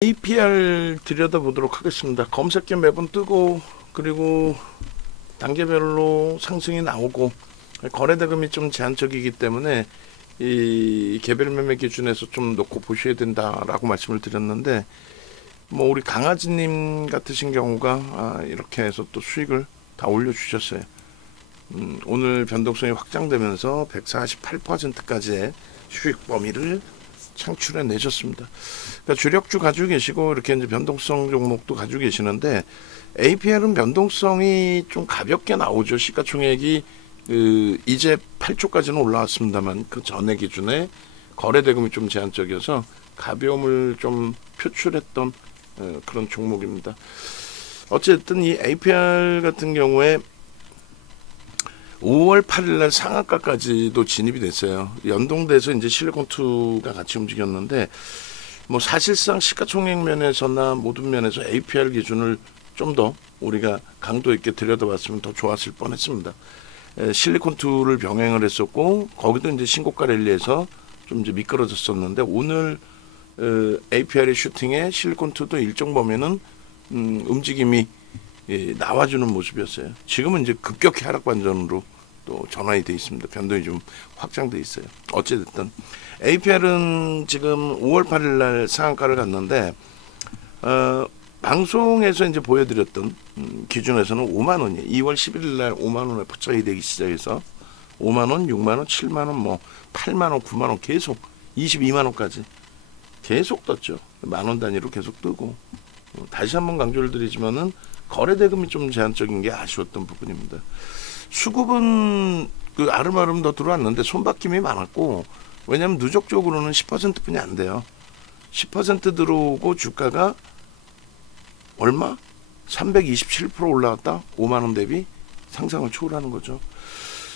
APR 들여다보도록 하겠습니다. 검색계 매번 뜨고 그리고 단계별로 상승이 나오고 거래대금이 좀 제한적이기 때문에 이 개별 매매 기준에서 좀 놓고 보셔야 된다라고 말씀을 드렸는데, 뭐 우리 강아지님 같으신 경우가 이렇게 해서 또 수익을 다 올려주셨어요. 오늘 변동성이 확장되면서 148%까지의 수익 범위를 창출해 내셨습니다. 그러니까 주력주 가지고 계시고 이렇게 이제 변동성 종목도 가지고 계시는데, APR은 변동성이 좀 가볍게 나오죠. 시가총액이 이제 8조까지는 올라왔습니다만 그 전에 기준에 거래대금이 좀 제한적이어서 가벼움을 좀 표출했던 그런 종목입니다. 어쨌든 이 APR 같은 경우에 5월 8일 날 상한가까지도 진입이 됐어요. 연동돼서 이제 실리콘2가 같이 움직였는데, 뭐 사실상 시가총액 면에서나 모든 면에서 APR 기준을 좀 더 우리가 강도 있게 들여다봤으면 더 좋았을 뻔했습니다. 실리콘2를 병행을 했었고 거기도 이제 신고가 랠리에서 좀 이제 미끄러졌었는데, 오늘 APR의 슈팅에 실리콘2도 일정 범위는 움직임이 나와주는 모습이었어요. 지금은 이제 급격히 하락 반전으로 또 전환이 돼 있습니다. 변동이 좀 확장돼 있어요. 어찌됐든 APR은 지금 5월 8일 날 상한가를 갔는데, 방송에서 이제 보여드렸던 기준에서는 5만 원이에요. 2월 11일 날 5만 원에 포착이 되기 시작해서 5만 원, 6만 원, 7만 원, 뭐 8만 원, 9만 원 계속 22만 원까지 계속 떴죠. 만원 단위로 계속 뜨고, 다시 한번 강조를 드리지만은 거래대금이 좀 제한적인 게 아쉬웠던 부분입니다. 수급은 그 아름아름 더 들어왔는데 손바뀜이 많았고, 왜냐하면 누적적으로는 10%뿐이 안 돼요. 10% 들어오고 주가가 얼마? 327% 올라왔다. 5만 원 대비 상상을 초월하는 거죠.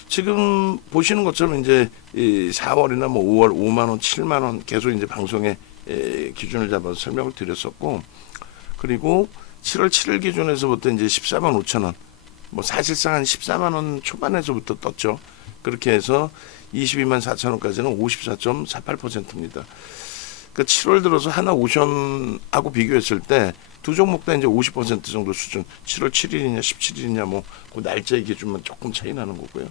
지금 보시는 것처럼 이제 4월이나 뭐 5월 5만 원, 7만 원 계속 이제 방송에 기준을 잡아서 설명을 드렸었고, 그리고 7월 7일 기준에서부터 이제 14만 5천 원, 뭐 사실상 한 14만 원 초반에서부터 떴죠. 그렇게 해서 22만 4천 원까지는 54.48%입니다. 그러니까 7월 들어서 하나오션하고 비교했을 때 두 종목 다 이제 50% 정도 수준, 7월 7일이냐 17일이냐 뭐 그 날짜의 기준만 조금 차이 나는 거고요.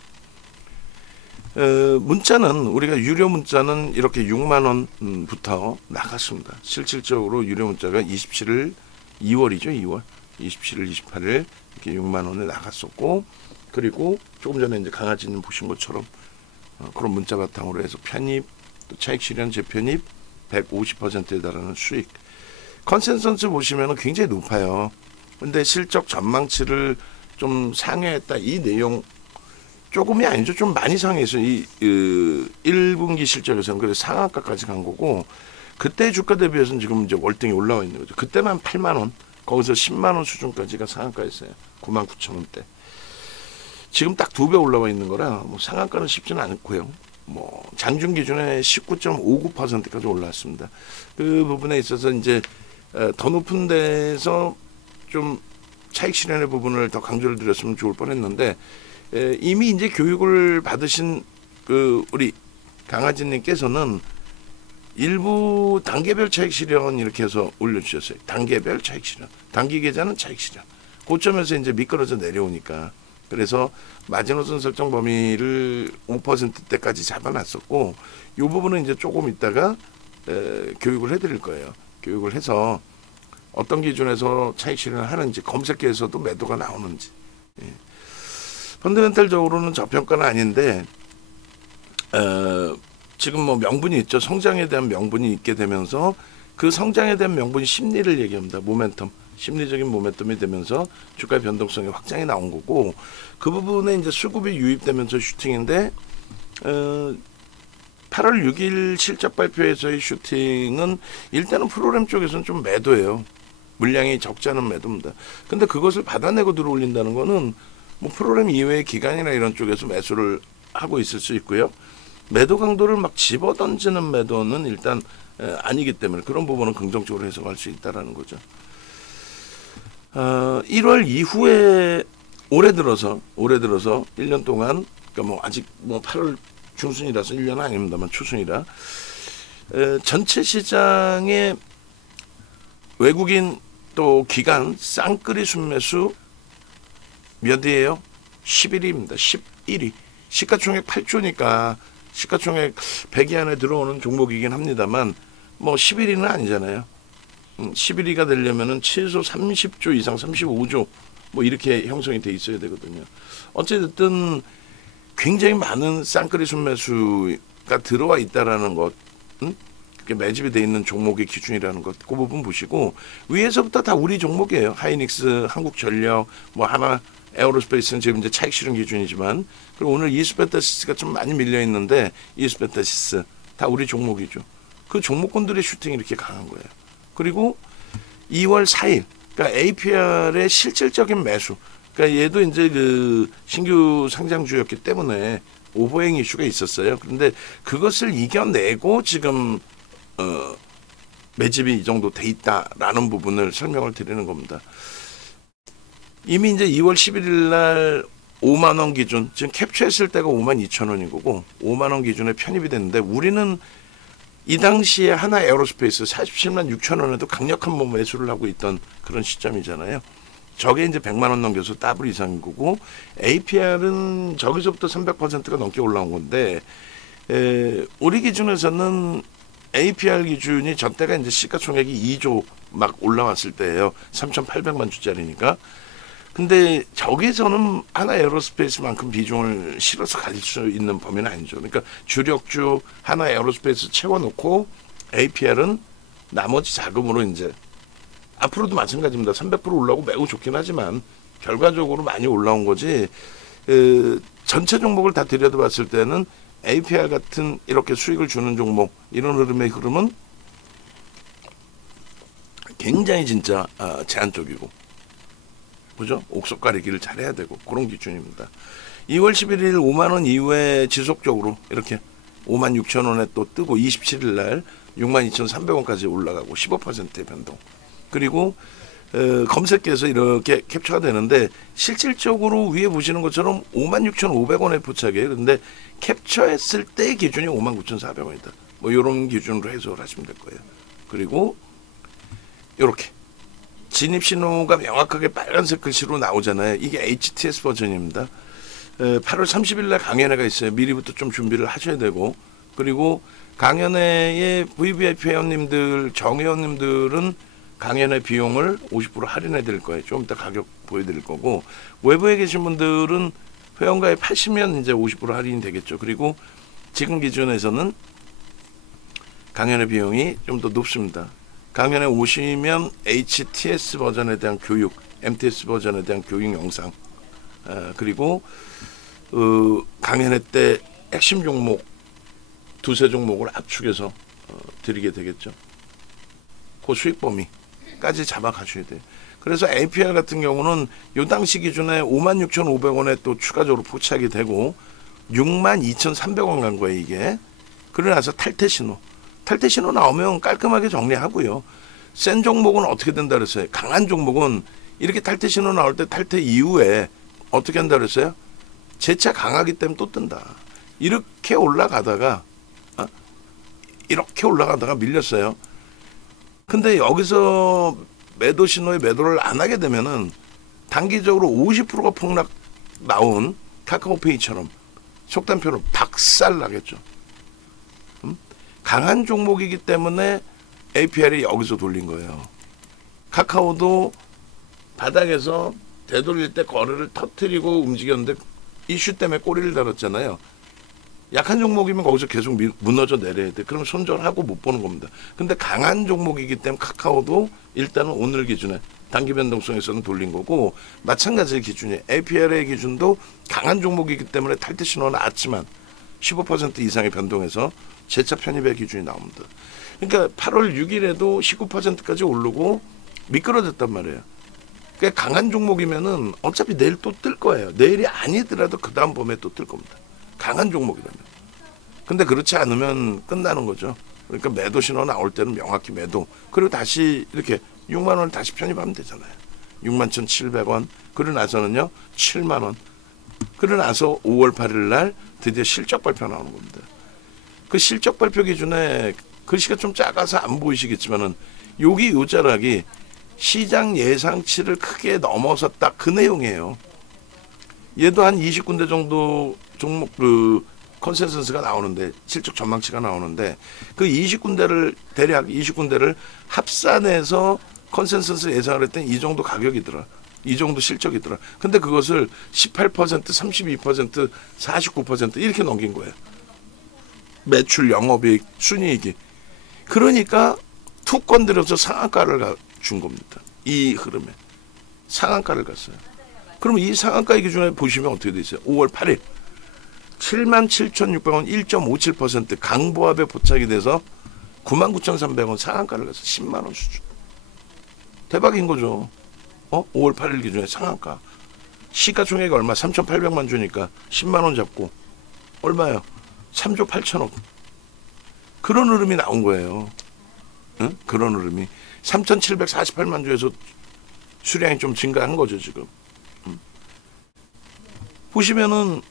문자는 우리가 유료 문자는 이렇게 6만 원부터 나갔습니다. 실질적으로 유료 문자가 27일 2월이죠. 2월 27일 28일 이렇게 6만 원에 나갔었고, 그리고 조금 전에 이제 강아지님 보신 것처럼 그런 문자 바탕으로 해서 편입, 또 차익 실현 재편입 150%에 달하는 수익. 컨센서스 보시면 굉장히 높아요. 근데 실적 전망치를 좀 상회했다, 이 내용 조금이 아니죠. 좀 많이 상회해서 이 1분기 실적에서는 그래서 상한가까지 간 거고, 그때 주가 대비해서는 지금 이제 월등히 올라와 있는 거죠. 그때만 8만 원, 거기서 10만 원 수준까지가 상한가였어요. 9만 9천 원대. 지금 딱 2배 올라와 있는 거라 뭐 상한가는 쉽지는 않고요. 뭐 장중 기준에 19.59%까지 올라왔습니다. 그 부분에 있어서 이제 더 높은 데서 좀 차익 실현의 부분을 더 강조를 드렸으면 좋을 뻔했는데, 이미 이제 교육을 받으신 그 우리 강아지님께서는 일부 단계별 차익 실현 이렇게 해서 올려주셨어요. 단계별 차익 실현, 단기 계좌는 차익 실현. 고점에서 이제 미끄러져 내려오니까, 그래서 마지노선 설정 범위를 5%대까지 잡아놨었고, 이 부분은 이제 조금 있다가 교육을 해드릴 거예요. 교육을 해서 어떤 기준에서 차익 실현을 하는지, 검색계에서도 매도가 나오는지. 펀더멘탈적으로는 저평가는 아닌데, 지금 뭐 명분이 있죠. 성장에 대한 명분이 있게 되면서 그 성장에 대한 명분이 심리를 얘기합니다. 모멘텀, 심리적인 모멘텀이 되면서 주가의 변동성이 확장이 나온 거고, 그 부분에 이제 수급이 유입되면서 슈팅인데, 8월 6일 실적 발표에서의 슈팅은 일단은 프로그램 쪽에서는 좀 매도예요. 물량이 적지 않은 매도입니다. 근데 그것을 받아내고 들어올린다는 거는 뭐 프로그램 이외의 기간이나 이런 쪽에서 매수를 하고 있을 수 있고요. 매도 강도를 막 집어던지는 매도는 일단 아니기 때문에 그런 부분은 긍정적으로 해석할 수 있다는 거죠. 1월 이후에 올해 들어서 1년 동안, 그러니까 뭐 아직 뭐 8월 중순이라서 1년은 아닙니다만 초순이라 전체 시장의 외국인 또 기관 쌍끌이 순매수 몇이에요? 11위입니다. 11위. 시가총액 8조니까 시가총액 100위 안에 들어오는 종목이긴 합니다만 뭐 11위는 아니잖아요. 11위가 되려면은 최소 30조 이상 35조 뭐 이렇게 형성이 돼 있어야 되거든요. 어쨌든 굉장히 많은 쌍끌이 순매수가 들어와 있다라는 것, 그게 매집이 돼 있는 종목의 기준이라는 것, 그 부분 보시고 위에서부터 다 우리 종목이에요. 하이닉스, 한국전력, 뭐 하나, 에어로스페이스는 지금 이제 차익 실현 기준이지만, 그리고 오늘 이스페타시스가 좀 많이 밀려 있는데 이스페타시스 다 우리 종목이죠. 그 종목군들의 슈팅이 이렇게 강한 거예요. 그리고 2월 4일, 그러니까 APR의 실질적인 매수, 그러니까 얘도 이제 그 신규 상장주였기 때문에 오버행 이슈가 있었어요. 그런데 그것을 이겨내고 지금 매집이 이 정도 돼 있다라는 부분을 설명을 드리는 겁니다. 이미 이제 2월 11일 날 5만 원 기준, 지금 캡처했을 때가 5만 2천 원인 거고 5만 원 기준에 편입이 됐는데 우리는 이 당시에 하나 에어로스페이스 47만 6천 원에도 강력한 뭐 매수를 하고 있던 그런 시점이잖아요. 저게 이제 100만 원 넘겨서 더블 이상인 거고 APR은 저기서부터 300%가 넘게 올라온 건데 우리 기준에서는 APR 기준이 저때가 이제 시가총액이 2조 막 올라왔을 때예요. 3,800만 주짜리니까. 근데 저기서는 하나 에어로스페이스만큼 비중을 실어서 가질 수 있는 범위는 아니죠. 그러니까 주력주 하나 에어로스페이스 채워놓고 APR은 나머지 자금으로 이제 앞으로도 마찬가지입니다. 300% 올라오고 매우 좋긴 하지만 결과적으로 많이 올라온 거지. 전체 종목을 다 들여다봤을 때는 APR 같은 이렇게 수익을 주는 종목 이런 흐름은 굉장히 진짜 제한적이고, 그죠? 옥석 가리기를 잘해야 되고 그런 기준입니다. 2월 11일 5만 원 이후에 지속적으로 이렇게 5만 6천 원에 또 뜨고 27일 날 6만 2,300원까지 올라가고 15%의 변동. 그리고 검색해서 이렇게 캡처가 되는데 실질적으로 위에 보시는 것처럼 56,500원에 포착이에요. 그런데 캡처했을 때 기준이 59,400원이다. 뭐 이런 기준으로 해석을 하시면 될 거예요. 그리고 이렇게 진입 신호가 명확하게 빨간색 글씨로 나오잖아요. 이게 HTS 버전입니다. 8월 30일 날 강연회가 있어요. 미리부터 좀 준비를 하셔야 되고, 그리고 강연회의 VVIP 회원님들, 정회원님들은 강연회 비용을 50% 할인해 드릴 거예요. 좀 이따 가격 보여드릴 거고, 외부에 계신 분들은 회원가에 파시면 이제 50% 할인이 되겠죠. 그리고 지금 기준에서는 강연회 비용이 좀 더 높습니다. 강연에 오시면 HTS 버전에 대한 교육, MTS 버전에 대한 교육 영상, 그리고 강연회 때 핵심 종목 두세 종목을 압축해서 드리게 되겠죠. 그 수익 범위까지 잡아 가셔야 돼요. 그래서 APR 같은 경우는 요 당시 기준에 56,500원에 또 추가적으로 포착이 되고 62,300원 간 거예요, 이게. 그러고 나서 탈퇴 신호 나오면 깔끔하게 정리하고요. 센 종목은 어떻게 된다 그랬어요? 강한 종목은 이렇게 탈퇴 신호 나올 때 탈퇴 이후에 어떻게 한다 그랬어요? 재차 강하기 때문에 또 뜬다. 이렇게 올라가다가 밀렸어요. 근데 여기서 매도 신호에 매도를 안 하게 되면은 단기적으로 50%가 폭락 나온 카카오페이처럼 속단표로 박살 나겠죠. 강한 종목이기 때문에 APR이 여기서 돌린 거예요. 카카오도 바닥에서 되돌릴 때 거래를 터뜨리고 움직였는데 이슈 때문에 꼬리를 달았잖아요. 약한 종목이면 거기서 계속 무너져 내려야 돼. 그럼 손절하고 못 보는 겁니다. 근데 강한 종목이기 때문에 카카오도 일단은 오늘 기준에 단기 변동성에서는 돌린 거고, 마찬가지의 기준이 APR의 기준도 강한 종목이기 때문에 탈퇴 신호는 나왔지만 15% 이상의 변동에서 재차 편입의 기준이 나옵니다. 그러니까 8월 6일에도 19%까지 오르고 미끄러졌단 말이에요. 그러니까 강한 종목이면은 어차피 내일 또 뜰 거예요. 내일이 아니더라도 그 다음 봄에 또 뜰 겁니다. 강한 종목이라면. 근데 그렇지 않으면 끝나는 거죠. 그러니까 매도 신호 나올 때는 명확히 매도. 그리고 다시 이렇게 6만 원을 다시 편입하면 되잖아요. 61,700원. 그러고 나서는요 7만 원. 그러고 나서 5월 8일 날 드디어 실적 발표 나오는 겁니다. 그 실적 발표 기준에 글씨가 좀 작아서 안 보이시겠지만은 여기 요 자락이 시장 예상치를 크게 넘어섰다, 그 내용이에요. 얘도 한 20군데 정도 종목 그 컨센서스가 나오는데, 실적 전망치가 나오는데, 그 20군데를 대략 20군데를 합산해서 컨센서스 예상을 했더니 이 정도 가격이더라. 이 정도 실적이더라. 근데 그것을 18%, 32%, 49% 이렇게 넘긴 거예요. 매출, 영업이익, 순이익이. 그러니까 툭 건드려서 상한가를 준 겁니다. 이 흐름에 상한가를 갔어요. 그러면 이 상한가 기준에 보시면 어떻게 돼 있어요? 5월 8일 77,600원 1.57% 강보합에 포착이 돼서 99,300원 상한가를 가서 10만 원 수준. 대박인 거죠. 5월 8일 기준에 상한가. 시가총액이 얼마? 3,800만 주니까 10만 원 잡고 얼마요? 3조 8천억. 그런 흐름이 나온 거예요. 응? 그런 흐름이 3,748만 주에서 수량이 좀 증가한 거죠 지금. 보시면은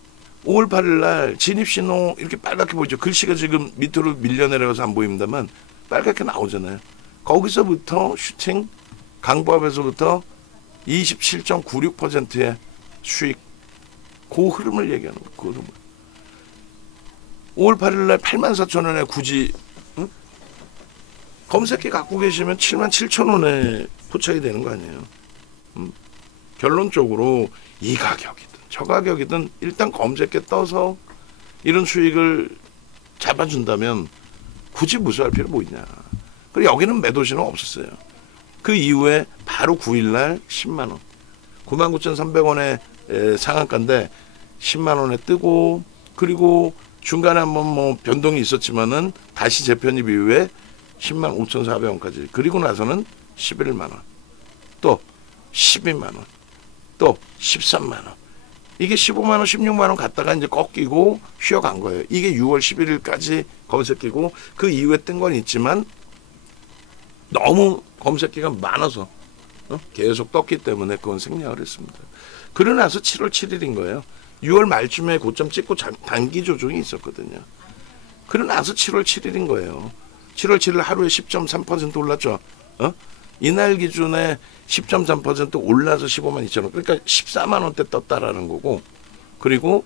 5월 8일 날 진입신호 이렇게 빨갛게 보이죠. 글씨가 지금 밑으로 밀려 내려가서 안 보입니다만 빨갛게 나오잖아요. 거기서부터 슈팅 강보합에서부터 27.96%의 수익, 그 흐름을 얘기하는 거예요. 그 흐름을. 5월 8일 날 84,000원에 굳이 검색기 갖고 계시면 77,000원에 포착이 되는 거 아니에요. 결론적으로 이 가격이든 저 가격이든 일단 검색기 떠서 이런 수익을 잡아준다면 굳이 무수할 필요 뭐 있냐. 그리고 여기는 매도 신호 없었어요. 그 이후에 바로 9일날 10만원 99,300원의 상한가인데 10만원에 뜨고, 그리고 중간에 한번 뭐 변동이 있었지만은 다시 재편입 이후에 105,400원까지, 그리고 나서는 11만원, 또 12만원, 또 13만원, 이게 15만원 16만원 갔다가 이제 꺾이고 쉬어간 거예요. 이게 6월 11일까지 검색기고, 그 이후에 뜬 건 있지만 너무 검색기가 많아서 계속 떴기 때문에 그건 생략을 했습니다. 그러고 나서 7월 7일인 거예요. 6월 말쯤에 고점 찍고 단기 조정이 있었거든요. 그러고 나서 7월 7일인 거예요. 7월 7일 하루에 10.3% 올랐죠. 이날 기준에 10.3% 올라서 15만 2천 원. 그러니까 14만 원대 떴다라는 거고, 그리고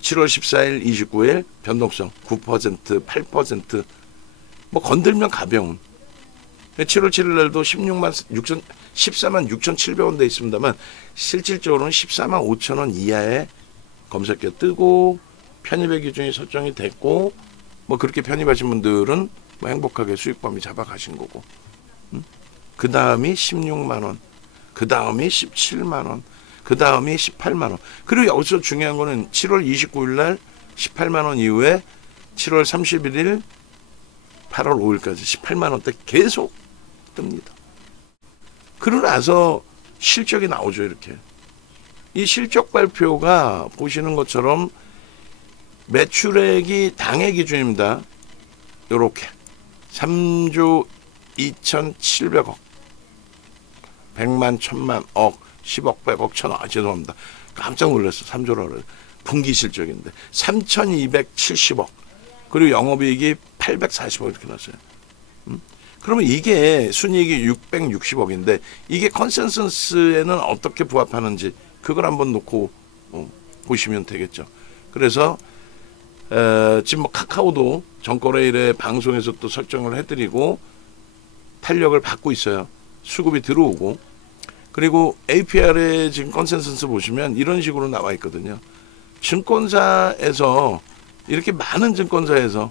7월 14일, 29일 변동성 9%, 8%, 뭐 건들면 가벼운. 7월 7일 날도 14만 6,700원 돼 있습니다만 실질적으로는 14만 5천 원 이하의 검색기가 뜨고 편입의 기준이 설정이 됐고, 뭐 그렇게 편입하신 분들은 뭐 행복하게 수익 범위 잡아가신 거고, 그 다음이 16만 원, 그 다음이 17만 원, 그 다음이 18만 원. 그리고 여기서 중요한 거는 7월 29일 날 18만 원 이후에 7월 31일, 8월 5일까지 18만 원대 계속 뜹니다. 그러고 나서 실적이 나오죠. 이렇게 이 실적 발표가 보시는 것처럼 매출액이 당해 기준입니다. 요렇게 3조 2,700억, 100만, 1000만, 억, 10억, 100억, 1000억. 죄송합니다. 깜짝 놀랐어. 3조를. 분기 실적인데 3,270억. 그리고 영업이익이 840억 이렇게 났어요. 그러면 이게 순이익이 660억인데 이게 컨센서스에는 어떻게 부합하는지 그걸 한번 놓고 보시면 되겠죠. 그래서 지금 뭐 카카오도 전거래일에 방송에서 또 설정을 해드리고 탄력을 받고 있어요. 수급이 들어오고, 그리고 APR의 지금 컨센서스 보시면 이런 식으로 나와 있거든요. 증권사에서 이렇게 많은 증권사에서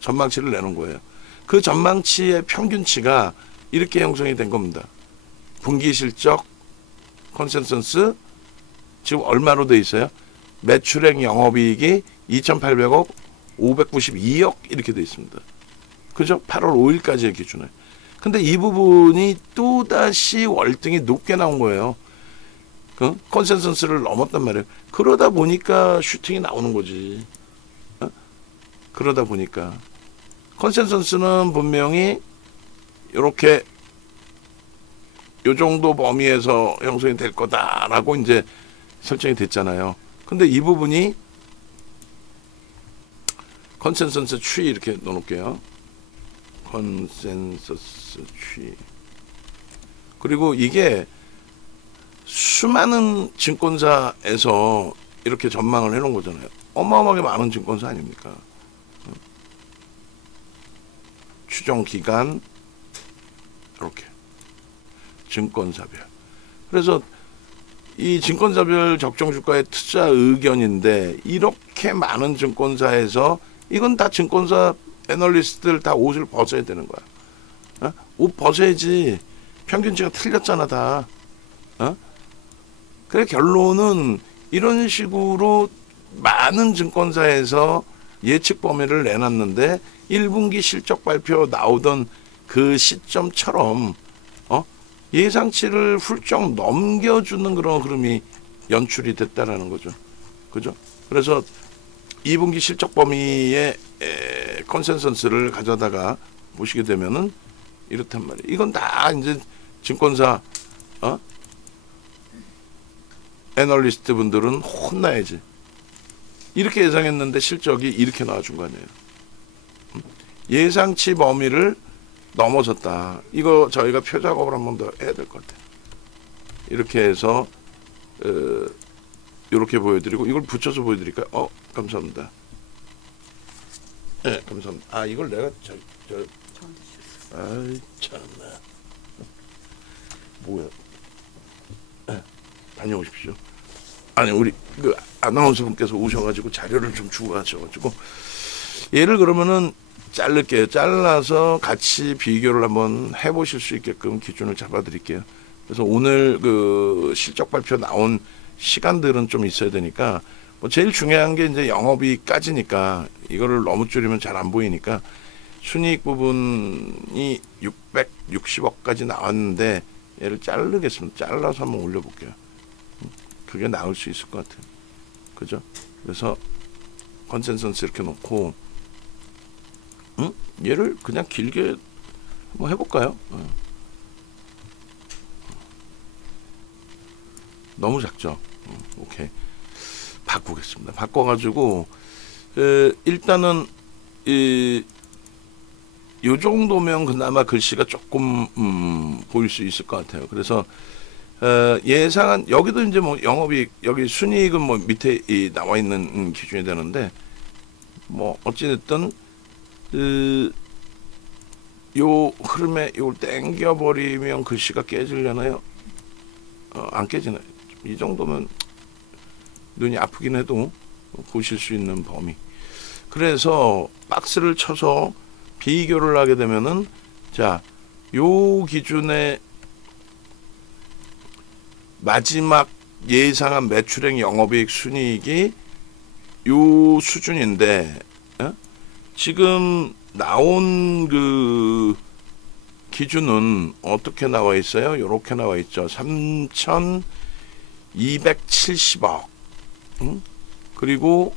전망치를 내놓은 거예요. 그 전망치의 평균치가 이렇게 형성이 된 겁니다. 분기 실적 컨센서스 지금 얼마로 돼 있어요? 매출액 영업이익이 2,800억, 592억 이렇게 돼 있습니다. 그죠? 8월 5일까지의 기준에. 근데 이 부분이 또다시 월등히 높게 나온 거예요. 컨센서스를 넘었단 말이에요. 그러다 보니까 슈팅이 나오는 거지. 그러다 보니까 컨센서스는 분명히 이렇게 요 정도 범위에서 형성이 될 거다라고 이제 설정이 됐잖아요. 근데 이 부분이 컨센서스 추이 이렇게 넣어놓을게요. 컨센서스 마이너스 취. 그리고 이게 수많은 증권사에서 이렇게 전망을 해놓은 거잖아요. 어마어마하게 많은 증권사 아닙니까? 추정 기간 이렇게 증권사별. 그래서 이 증권사별 적정 주가의 투자 의견인데 이렇게 많은 증권사에서 이건 다 증권사 애널리스트들 다 옷을 벗어야 되는 거야. 옷 벗어야지. 평균치가 틀렸잖아 다. 그래 결론은 이런 식으로 많은 증권사에서 예측 범위를 내놨는데 1분기 실적 발표 나오던 그 시점처럼 예상치를 훌쩍 넘겨주는 그런 흐름이 연출이 됐다라는 거죠. 그죠? 그래서 2분기 실적 범위의 컨센서스를 가져다가 보시게 되면은 이렇단 말이에요. 이건 다 이제 증권사 애널리스트 분들은 혼나야지. 이렇게 예상했는데 실적이 이렇게 나와준 거 아니에요. 예상치 범위를 넘어섰다. 이거 저희가 표작업을 한 번 더 해야 될 것 같아요. 이렇게 해서 이렇게 보여드리고 이걸 붙여서 보여드릴까요? 감사합니다. 네, 감사합니다. 이걸 내가 아이 참나 뭐야? 다녀오십시오. 아니 우리 그 아나운서 분께서 오셔가지고 자료를 좀 주고 가셔가지고 얘를 그러면은 자를게요. 잘라서 같이 비교를 한번 해보실 수 있게끔 기준을 잡아드릴게요. 그래서 오늘 그 실적 발표 나온 시간들은 좀 있어야 되니까 뭐 제일 중요한 게 이제 영업이익까지니까 이거를 너무 줄이면 잘 안 보이니까 순이익 부분이 660억까지 나왔는데 얘를 자르겠습니다. 잘라서 한번 올려볼게요. 그게 나올 수 있을 것 같아요. 그죠? 그래서 컨센서스 이렇게 놓고 얘를 그냥 길게 한번 해볼까요? 너무 작죠? 오케이. 바꾸겠습니다. 바꿔가지고 일단은 요 정도면 그나마 글씨가 조금 보일 수 있을 것 같아요. 그래서 예상한 여기도 이제 뭐 영업이익 여기 순이익은 뭐 밑에 나와 있는 기준이 되는데 뭐 어찌됐든 요 흐름에 이걸 땡겨 버리면 글씨가 깨지려나요? 안 깨지나요? 이 정도면 눈이 아프긴 해도 보실 수 있는 범위. 그래서 박스를 쳐서 비교를 하게 되면은 자, 요 기준에 마지막 예상한 매출액 영업이익 순이익이 요 수준인데 지금 나온 그 기준은 어떻게 나와 있어요? 이렇게 나와 있죠. 3,270억. 그리고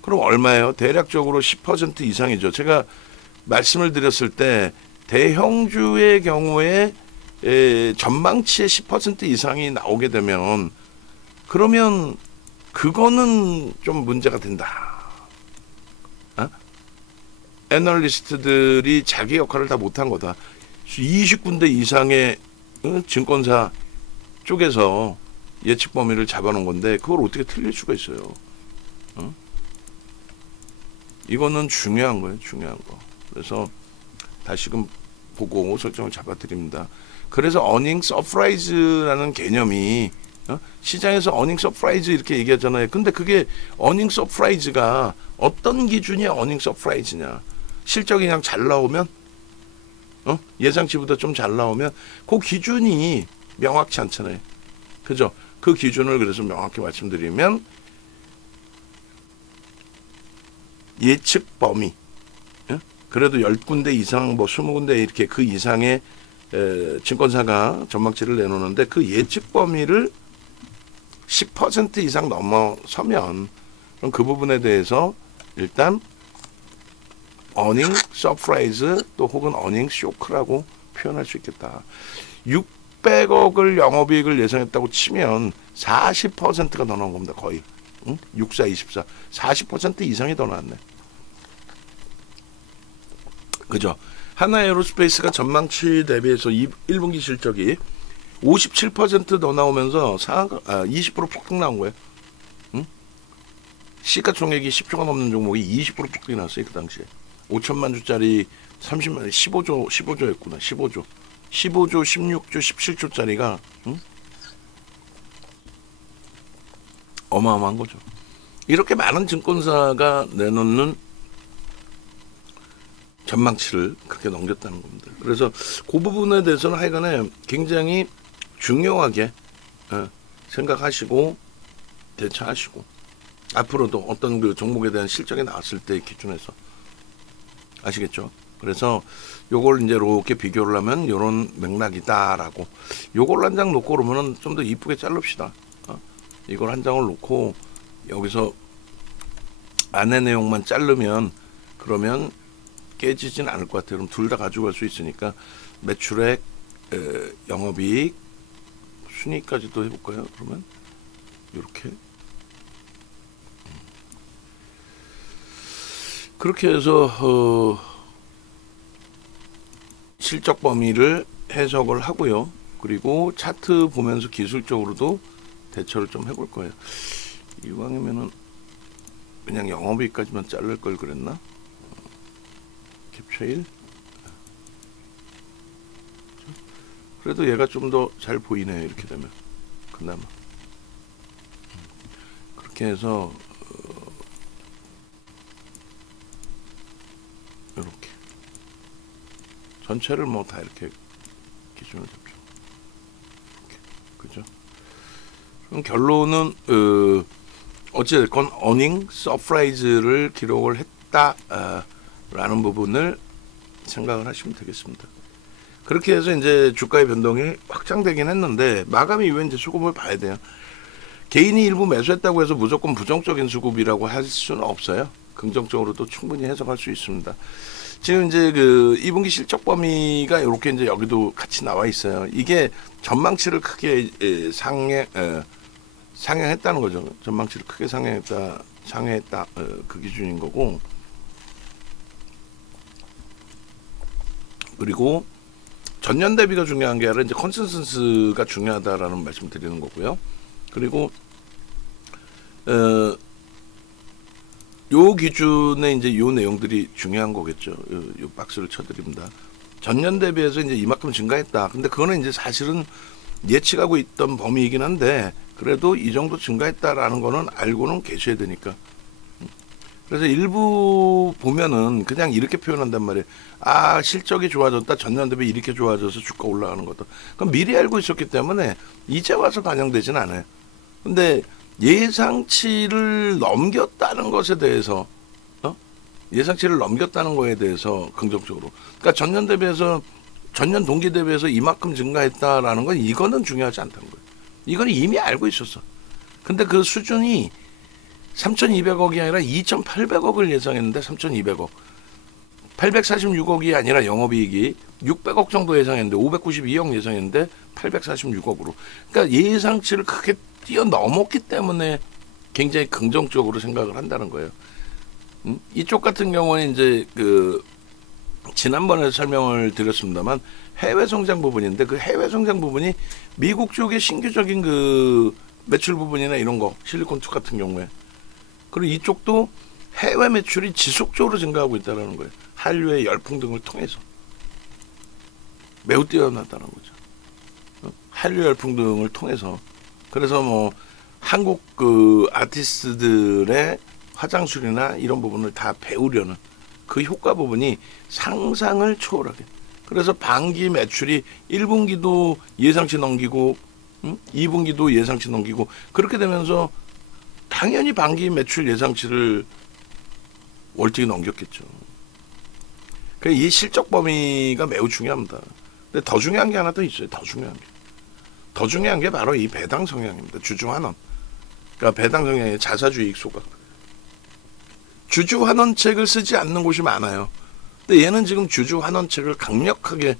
그럼 얼마예요? 대략적으로 10% 이상이죠. 제가 말씀을 드렸을 때 대형주의 경우에 전망치의 10% 이상이 나오게 되면 그러면 그거는 좀 문제가 된다. 애널리스트들이 자기 역할을 다 못한 거다. 20군데 이상의 증권사 쪽에서 예측 범위를 잡아놓은 건데 그걸 어떻게 틀릴 수가 있어요. 이거는 중요한 거예요. 중요한 거. 그래서 다시금 보고 설정을 잡아드립니다. 그래서 어닝 서프라이즈라는 개념이 시장에서 어닝 서프라이즈 이렇게 얘기하잖아요. 근데 그게 어닝 서프라이즈가 어떤 기준이 어닝 서프라이즈냐. 실적이 그냥 잘 나오면 예상치보다 좀 잘 나오면 그 기준이 명확치 않잖아요. 그죠? 그 기준을 그래서 명확히 말씀드리면 예측 범위 그래도 10군데 이상 뭐 20군데 이렇게 그 이상의 증권사가 전망치를 내놓는데 그 예측 범위를 10% 이상 넘어서면 그럼 그 부분에 대해서 일단 어닝 서프라이즈 또 혹은 어닝 쇼크라고 표현할 수 있겠다. 600억을 영업이익을 예상했다고 치면 40%가 더 나온 겁니다. 거의 64, 24 40% 이상이 더 나왔네. 그죠? 하나에어로스페이스가 전망치 대비해서 1분기 실적이 57% 더 나오면서 20% 폭등 나온 거예요. 응? 시가총액이 10조가 넘는 종목이 20% 폭등이 났어요. 그 당시에 5천만 주짜리 30만 15조였구나. 15조 16조 17조짜리가 응? 어마어마한 거죠. 이렇게 많은 증권사가 내놓는 전망치를 그렇게 넘겼다는 겁니다. 그래서 그 부분에 대해서는 하여간에 굉장히 중요하게 생각하시고 대처하시고 앞으로도 어떤 그 종목에 대한 실적이 나왔을 때 기준에서 아시겠죠? 그래서 요걸 이제 이렇게 비교를 하면 요런 맥락이다라고 요걸 한 장 놓고 그러면은 좀 더 이쁘게 자릅시다. 이걸 한 장을 놓고 여기서 안의 내용만 자르면 그러면 깨지진 않을 것 같아요. 그럼 둘 다 가져갈 수 있으니까 매출액, 영업이익, 순이익까지도 해볼까요? 그러면 이렇게 그렇게 해서 실적 범위를 해석을 하고요. 그리고 차트 보면서 기술적으로도 대처를 좀 해볼 거예요. 이왕이면은 그냥 영업이익까지만 자를 걸 그랬나? 캡처 1. 그래도 얘가 좀 더 잘 보이네요. 이렇게 되면 그나마 그렇게 해서 이렇게 전체를 뭐 다 이렇게 기준을 잡죠. 이렇게. 그죠? 그럼 결론은 어찌됐건 어닝 서프라이즈를 기록을 했다라는 부분을 생각을 하시면 되겠습니다. 그렇게 해서 이제 주가의 변동이 확장되긴 했는데 마감 이후에 이제 수급을 봐야 돼요. 개인이 일부 매수했다고 해서 무조건 부정적인 수급이라고 할 수는 없어요. 긍정적으로도 충분히 해석할 수 있습니다. 지금 이제 그 2분기 실적 범위가 이렇게 이제 여기도 같이 나와 있어요. 이게 전망치를 크게 상향했다는 거죠. 전망치를 크게 상향했다 그 기준인 거고. 그리고 전년 대비가 중요한 게 아니라 이제 컨센서스가 중요하다라는 말씀 드리는 거고요. 그리고 요 기준에 이제 요 내용들이 중요한 거겠죠. 요 박스를 쳐드립니다. 전년 대비해서 이제 이만큼 증가했다. 근데 그거는 이제 사실은 예측하고 있던 범위이긴 한데 그래도 이 정도 증가했다라는 거는 알고는 계셔야 되니까. 그래서 일부 보면은 그냥 이렇게 표현한단 말이에요. 아, 실적이 좋아졌다. 전년 대비 이렇게 좋아져서 주가 올라가는 거다. 그럼 미리 알고 있었기 때문에 이제 와서 반영되진 않아요. 근데 예상치를 넘겼다는 것에 대해서 예상치를 넘겼다는 거에 대해서 긍정적으로. 그러니까 전년 대비해서 전년 동기 대비해서 이만큼 증가했다라는 건 이거는 중요하지 않다는 거예요. 이거는 이미 알고 있었어. 근데 그 수준이 3,200억이 아니라 2,800억을 예상했는데 3,200억. 846억이 아니라 영업이익이 600억 정도 예상했는데 592억 예상했는데 846억으로. 그러니까 예상치를 크게 뛰어넘었기 때문에 굉장히 긍정적으로 생각을 한다는 거예요. 이쪽 같은 경우는 이제 그 지난번에 설명을 드렸습니다만 해외 성장 부분인데 그 해외 성장 부분이 미국 쪽의 신규적인 그 매출 부분이나 이런 거 실리콘2 같은 경우에 그리고 이쪽도 해외 매출이 지속적으로 증가하고 있다는 거예요. 한류의 열풍 등을 통해서 매우 뛰어나다는 거죠. 한류 열풍 등을 통해서 그래서 뭐 한국 그 아티스트들의 화장술이나 이런 부분을 다 배우려는 그 효과 부분이 상상을 초월하게. 그래서 반기 매출이 1분기도 예상치 넘기고 2분기도 예상치 넘기고 그렇게 되면서 당연히 반기 매출 예상치를 월등히 넘겼겠죠. 이 실적 범위가 매우 중요합니다. 근데 더 중요한 게 하나 더 있어요. 더 중요한 게 바로 이 배당 성향입니다. 주주 환원. 그러니까 배당 성향의 자사주익 소각. 주주 환원책을 쓰지 않는 곳이 많아요. 근데 얘는 지금 주주 환원책을 강력하게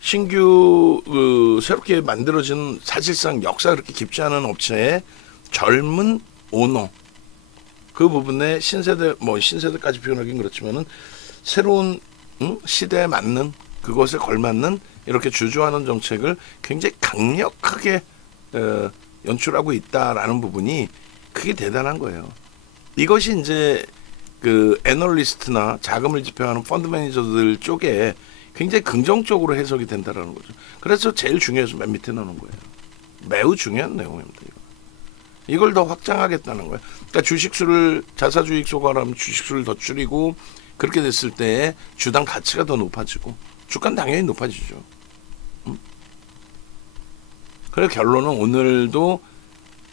신규 새롭게 만들어진 사실상 역사 그렇게 깊지 않은 업체의 젊은 오너 그 부분에 신세대까지 표현하긴 그렇지만은 새로운 시대에 맞는 그것에 걸맞는 이렇게 주주하는 정책을 굉장히 강력하게 연출하고 있다라는 부분이 그게 대단한 거예요. 이것이 이제 그 애널리스트나 자금을 집행하는 펀드 매니저들 쪽에 굉장히 긍정적으로 해석이 된다라는 거죠. 그래서 제일 중요해서 맨 밑에 넣는 거예요. 매우 중요한 내용입니다. 이걸 더 확장하겠다는 거예요. 그러니까 주식수를 자사주익 소과하면 주식수를 더 줄이고 그렇게 됐을 때 주당 가치가 더 높아지고 주가는 당연히 높아지죠. 그래서 결론은 오늘도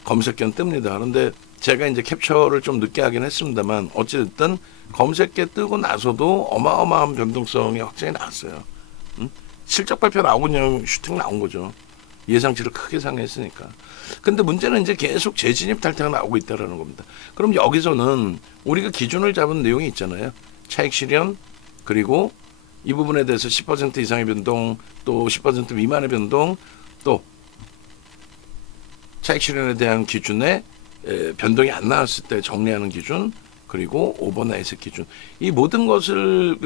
검색견 뜹니다. 그런데 제가 이제 캡처를 좀 늦게 하긴 했습니다만 어찌됐든 검색계 뜨고 나서도 어마어마한 변동성의 확장이 나왔어요. 실적 발표 나오고 그냥 슈팅 나온 거죠. 예상치를 크게 상회했으니까. 근데 문제는 이제 계속 재진입 탈퇴가 나오고 있다는 겁니다. 그럼 여기서는 우리가 기준을 잡은 내용이 있잖아요. 차익 실현, 그리고 이 부분에 대해서 10% 이상의 변동, 또 10% 미만의 변동, 또 차익 실현에 대한 기준에 변동이 안 나왔을 때 정리하는 기준, 그리고 오버나이트 기준, 이 모든 것을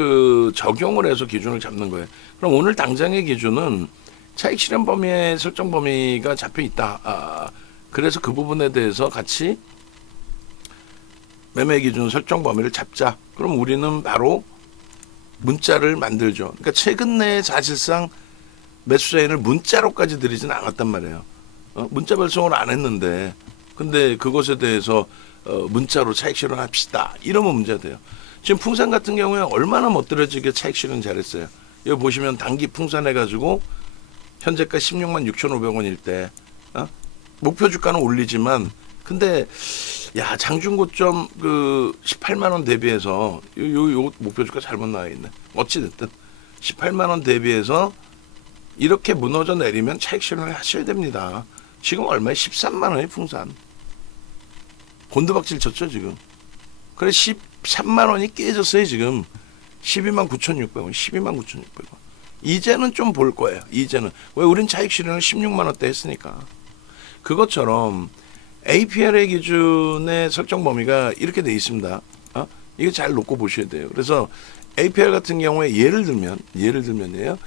적용을 해서 기준을 잡는 거예요. 그럼 오늘 당장의 기준은 차익 실현 범위의 설정 범위가 잡혀 있다. 그래서 그 부분에 대해서 같이 매매 기준 설정 범위를 잡자. 그럼 우리는 바로 문자를 만들죠. 그러니까 최근 내에 사실상 매수 사인을 문자로까지 드리지는 않았단 말이에요. 문자 발송을 안 했는데, 근데 그것에 대해서 문자로 차익 실현합시다. 이러면 문제가 돼요. 지금 풍산 같은 경우에 얼마나 멋들어지게 차익 실현 잘했어요. 여기 보시면 단기 풍산해가지고 현재가 16만 6,500원일 때 목표 주가는 올리지만, 근데 야 장중 고점 18만 원 대비해서 요 목표 주가 잘못 나와 있네. 어찌 됐든 18만 원 대비해서 이렇게 무너져 내리면 차익 실현을 하셔야 됩니다. 지금 얼마에 13만 원이 풍산. 곤두박질 쳤죠 지금. 그래 13만 원이 깨졌어요 지금. 12만 9,600원, 12만 9,600원. 이제는 좀 볼 거예요. 이제는. 왜 우린 차익 실현을 16만 원대 했으니까. 그것처럼 APR의 기준의 설정 범위가 이렇게 돼 있습니다. 이거 잘 놓고 보셔야 돼요. 그래서 APR 같은 경우에 예를 들면요.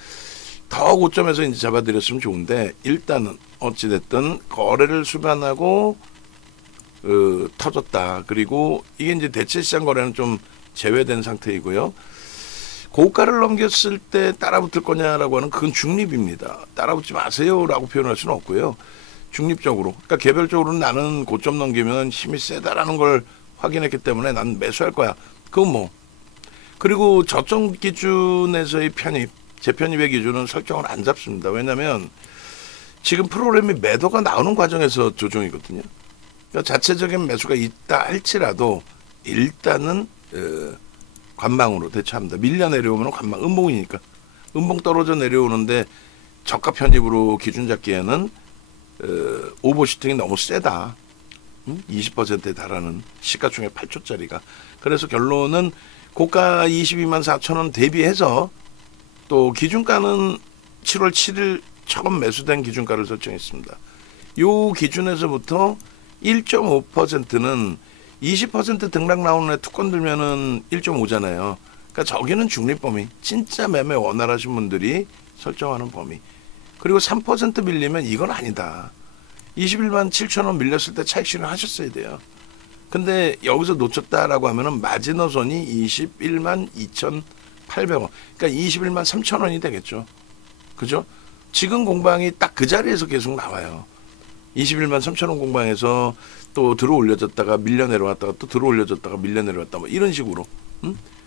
더 고점에서 이제 잡아드렸으면 좋은데, 일단은 어찌됐든 거래를 수반하고 터졌다. 그리고 이게 이제 대체 시장 거래는 좀 제외된 상태이고요. 고가를 넘겼을 때 따라붙을 거냐라고 하는 그건 중립입니다. 따라붙지 마세요라고 표현할 수는 없고요. 중립적으로, 그러니까 개별적으로는 나는 고점 넘기면 힘이 세다라는 걸 확인했기 때문에 난 매수할 거야. 그건 뭐. 그리고 저점 기준에서의 편입, 재편입의 기준은 설정을 안 잡습니다. 왜냐하면 지금 프로그램이 매도가 나오는 과정에서 조정이거든요. 그러니까 자체적인 매수가 있다 할지라도 일단은 관망으로 대처합니다. 밀려 내려오면 관망, 음봉이니까. 음봉 떨어져 내려오는데 저가 편입으로 기준 잡기에는 오버슈팅이 너무 세다. 20%에 달하는 시가총액 8조짜리가. 그래서 결론은 고가 22만 4천 원 대비해서 또 기준가는 7월 7일 처음 매수된 기준가를 설정했습니다. 요 기준에서부터 1.5%는 20% 등락 나오는 애 투권 들면은 1.5잖아요. 그러니까 저기는 중립범위, 진짜 매매 원활하신 분들이 설정하는 범위. 그리고 3% 밀리면 이건 아니다. 21만 7천 원 밀렸을 때 차익 실현 하셨어야 돼요. 근데 여기서 놓쳤다라고 하면은 마지노선이 21만 2,800원. 그러니까 21만 3천 원이 되겠죠. 그죠? 지금 공방이 딱 그 자리에서 계속 나와요. 21만 3천 원 공방에서 또 들어 올려졌다가 밀려 내려왔다가 또 들어 올려졌다가 밀려 내려왔다, 뭐 이런 식으로.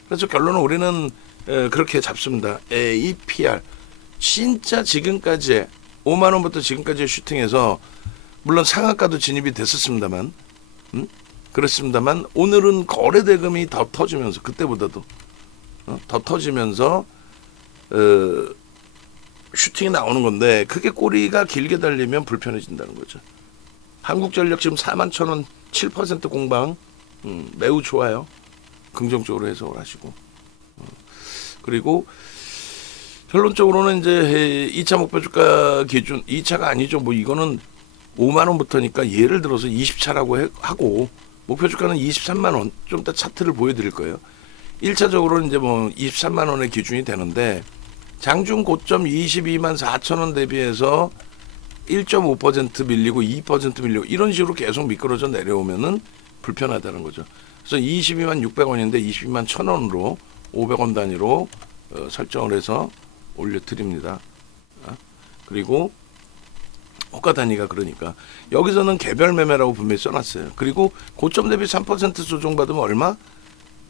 그래서 결론은 우리는 그렇게 잡습니다. APR. 진짜 지금까지 5만 원부터 지금까지 슈팅해서 물론 상한가도 진입이 됐었습니다만, 그렇습니다만 오늘은 거래 대금이 더 터지면서, 그때보다도 더 터지면서 슈팅이 나오는 건데, 그게 꼬리가 길게 달리면 불편해진다는 거죠. 한국전력 지금 4만 1,000원 7% 공방, 매우 좋아요. 긍정적으로 해석을 하시고. 그리고 결론적으로는 이제 2차 목표 주가 기준, 2차가 아니죠. 뭐 이거는 5만 원부터니까 예를 들어서 20차라고 하고 목표 주가는 23만 원. 좀 이따 차트를 보여드릴 거예요. 1차적으로는 이제 뭐 23만 원의 기준이 되는데 장중 고점 22만 4천 원 대비해서 1.5% 밀리고 2% 밀리고 이런 식으로 계속 미끄러져 내려오면은 불편하다는 거죠. 그래서 22만 600원인데 22만 1,000원으로 500원 단위로 설정을 해서 올려드립니다. 그리고 호가 단위가 그러니까 여기서는 개별 매매라고 분명히 써놨어요. 그리고 고점 대비 3% 조정받으면 얼마?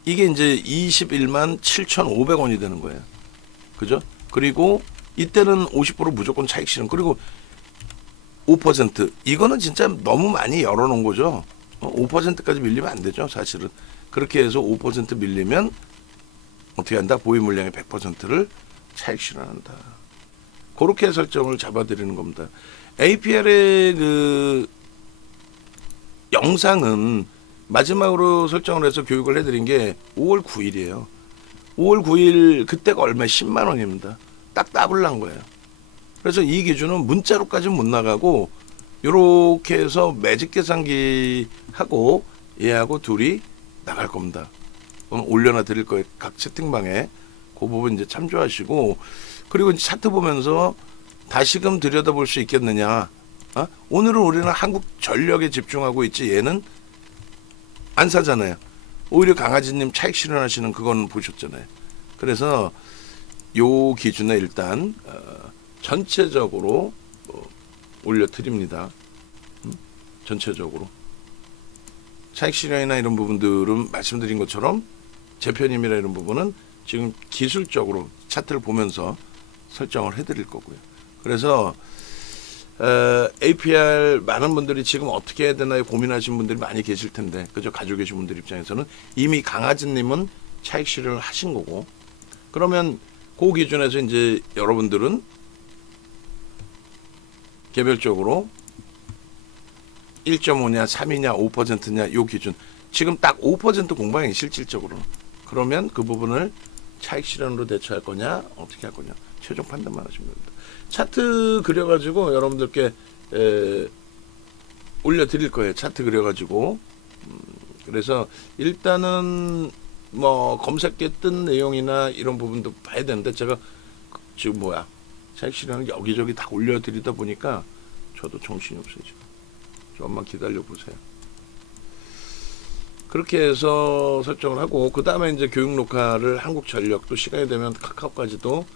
이게 이제 21만 7,500원이 되는 거예요. 그죠? 그리고 이때는 50% 무조건 차익 실현. 그리고 5% 이거는 진짜 너무 많이 열어놓은 거죠. 5%까지 밀리면 안 되죠. 사실은 그렇게 해서 5% 밀리면 어떻게 한다? 보유 물량의 100%를 차익 실현한다. 그렇게 설정을 잡아드리는 겁니다. APR의 그 영상은 마지막으로 설정을 해서 교육을 해드린 게 5월 9일이에요. 5월 9일 그때가 얼마? 10만 원입니다. 딱 더블 난 거예요. 그래서 이 기준은 문자로까지는 못 나가고 요렇게 해서 매직 계산기하고 얘하고 둘이 나갈 겁니다. 올려놔 드릴 거예요. 각 채팅방에 그 부분 이제 참조하시고 그리고 이제 차트 보면서 다시금 들여다볼 수 있겠느냐. 오늘은 우리는 한국 전력에 집중하고 있지 얘는 안 사잖아요. 오히려 강아지님 차익 실현하시는 그건 보셨잖아요. 그래서 요 기준에 일단 전체적으로 올려드립니다. 전체적으로 차익 실현이나 이런 부분들은 말씀드린 것처럼 재편임이나 이런 부분은 지금 기술적으로 차트를 보면서 설정을 해드릴 거고요. 그래서 APR 많은 분들이 지금 어떻게 해야 되나요 고민하시는 분들이 많이 계실 텐데 그죠? 가지고 계신 분들 입장에서는 이미 강아지님은 차익 실현을 하신 거고 그러면 그 기준에서 이제 여러분들은 개별적으로 1.5냐 3이냐 5%냐 요 기준 지금 딱 5% 공방이 실질적으로 그러면 그 부분을 차익 실현으로 대처할 거냐 어떻게 할 거냐 최종 판단만 하시면 됩니다. 차트 그려가지고 여러분들께 올려드릴 거예요. 차트 그려가지고 그래서 일단은 뭐 검색에 뜬 내용이나 이런 부분도 봐야 되는데 제가 지금 차익 실현을 여기저기 다 올려드리다 보니까 저도 정신이 없어요. 지금 좀만 기다려 보세요. 그렇게 해서 설정을 하고 그 다음에 이제 교육 녹화를 한국전력도 시간이 되면 카카오까지도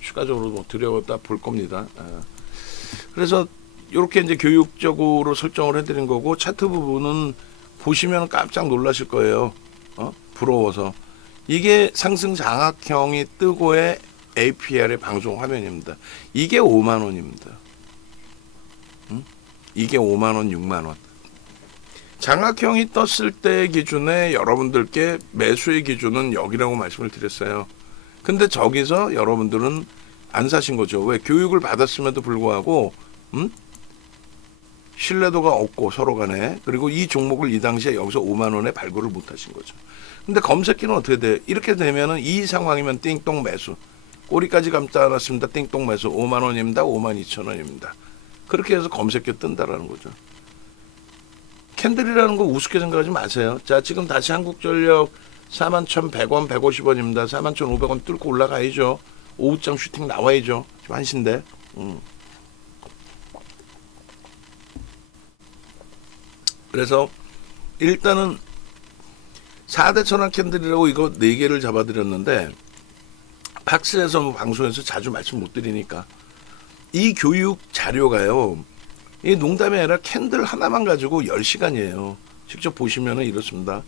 추가적으로 뭐 들여다 볼 겁니다. 그래서 이렇게 이제 교육적으로 설정을 해드린 거고 차트 부분은 보시면 깜짝 놀라실 거예요. 부러워서 이게 상승 장악형이 뜨고의 APR의 방송 화면입니다. 이게 5만 원입니다. 이게 5만 원, 6만 원. 장악형이 떴을 때 기준에 여러분들께 매수의 기준은 여기라고 말씀을 드렸어요. 근데 저기서 여러분들은 안 사신 거죠. 왜? 교육을 받았음에도 불구하고 신뢰도가 없고 서로 간에 그리고 이 종목을 이 당시에 여기서 5만 원에 발굴을 못 하신 거죠. 근데 검색기는 어떻게 돼요? 이렇게 되면은 이 상황이면 띵똥 매수. 꼬리까지 감지 않았습니다. 띵똥 매수. 5만 원입니다. 5만 2천 원입니다. 그렇게 해서 검색기 뜬다라는 거죠. 캔들이라는 거 우습게 생각하지 마세요. 자, 지금 다시 한국전력 41,100원, 150원입니다. 41,500원 뚫고 올라가야죠. 오후장 슈팅 나와야죠. 지금 1시인데. 그래서 일단은 4대 천왕 캔들이라고 이거 4개를 잡아드렸는데 박스에서 뭐 방송에서 자주 말씀 못 드리니까 이 교육 자료가요. 이 농담이 아니라 캔들 하나만 가지고 10시간이에요. 직접 보시면 이렇습니다.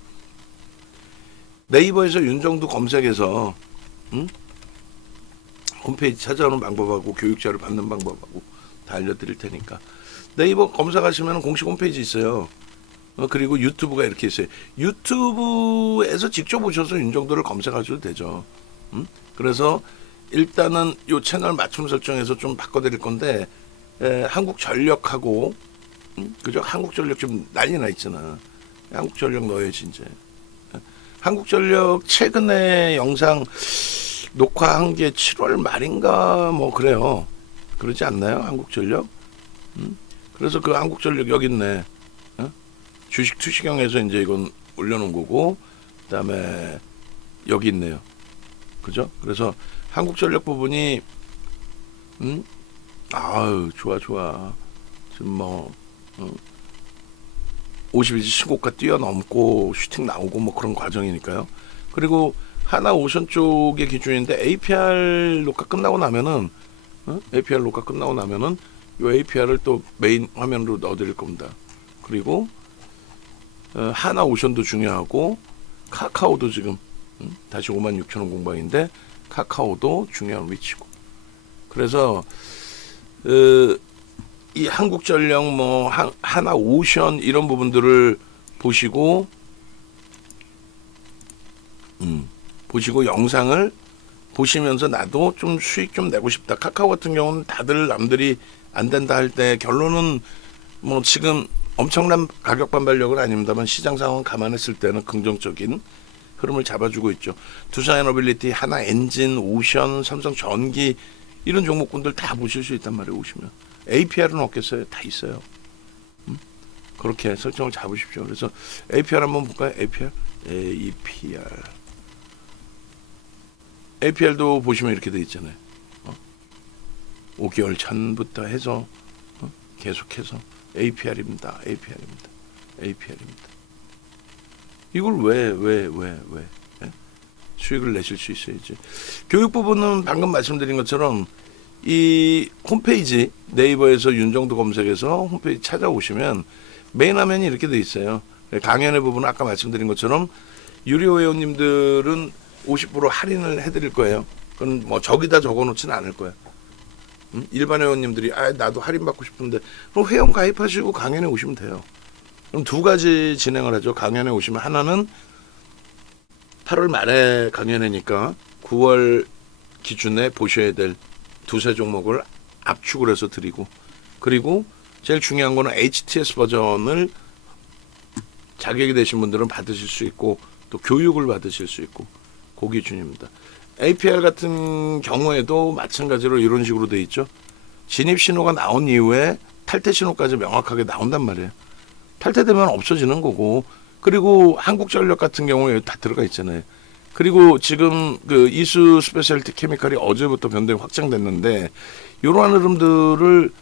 네이버에서 윤정두 검색해서 홈페이지 찾아오는 방법하고 교육자를 받는 방법하고 다 알려드릴 테니까 네이버 검색하시면 공식 홈페이지 있어요. 그리고 유튜브가 이렇게 있어요. 유튜브에서 직접 오셔서 윤정두를 검색하셔도 되죠. 그래서 일단은 요 채널 맞춤 설정해서 좀 바꿔드릴 건데 한국전력하고 그죠? 한국전력 좀 난리 나 있잖아. 한국전력 넣어야지 이제. 한국전력 최근에 영상 녹화한 게 7월 말인가 뭐 그래요. 그러지 않나요? 한국전력? 그래서 그 한국전력 여기 있네. 주식 투시경에서 이제 이건 올려놓은 거고, 그다음에 여기 있네요. 그죠? 그래서 한국전력 부분이 아유 좋아. 지금 뭐 52지 신고가 뛰어넘고 슈팅 나오고 뭐 그런 과정이니까요. 그리고 하나오션 쪽의 기준인데 APR 녹화 끝나고 나면은 APR 녹화 끝나고 나면은 이 APR을 또 메인 화면으로 넣어드릴 겁니다. 그리고 하나오션도 중요하고 카카오도 지금 다시 56,000원 공방인데 카카오도 중요한 위치고. 그래서 이 한국전력 뭐 하나오션 이런 부분들을 보시고 영상을 보시면서 나도 좀 수익 좀 내고 싶다. 카카오 같은 경우는 다들 남들이 안 된다 할 때 결론은 뭐 지금 엄청난 가격 반발력은 아닙니다만 시장 상황 감안했을 때는 긍정적인 흐름을 잡아주고 있죠. 두산에너빌리티, 하나엔진, 오션, 삼성전기 이런 종목군들 다 보실 수 있단 말이에요. 오시면 APR은 없겠어요? 다 있어요. 그렇게 설정을 잡으십시오. 그래서 APR 한번 볼까요? APR도 보시면 이렇게 돼 있잖아요. 5개월 전부터 해서 계속해서 APR입니다. 이걸 왜 수익을 내실 수 있어야지. 교육 부분은 방금 말씀드린 것처럼 이 홈페이지 네이버에서 윤정도 검색해서 홈페이지 찾아오시면 메인 화면이 이렇게 돼 있어요. 강연의 부분은 아까 말씀드린 것처럼 유료 회원님들은 50% 할인을 해드릴 거예요. 그건 뭐 저기다 적어놓지는 않을 거예요. 일반 회원님들이 나도 할인 받고 싶은데 그럼 회원 가입하시고 강연에 오시면 돼요. 그럼 두 가지 진행을 하죠. 강연에 오시면 하나는 8월 말에 강연회니까 9월 기준에 보셔야 될 두세 종목을 압축을 해서 드리고, 그리고 제일 중요한 거는 HTS 버전을 자격이 되신 분들은 받으실 수 있고 또 교육을 받으실 수 있고 그 기준입니다. APR 같은 경우에도 마찬가지로 이런 식으로 돼 있죠. 진입 신호가 나온 이후에 탈퇴 신호까지 명확하게 나온단 말이에요. 탈퇴되면 없어지는 거고, 그리고 한국전력 같은 경우에 다 들어가 있잖아요. 그리고 지금 그 이수 스페셜티 케미칼이 어제부터 변동이 확장됐는데 이러한 흐름들을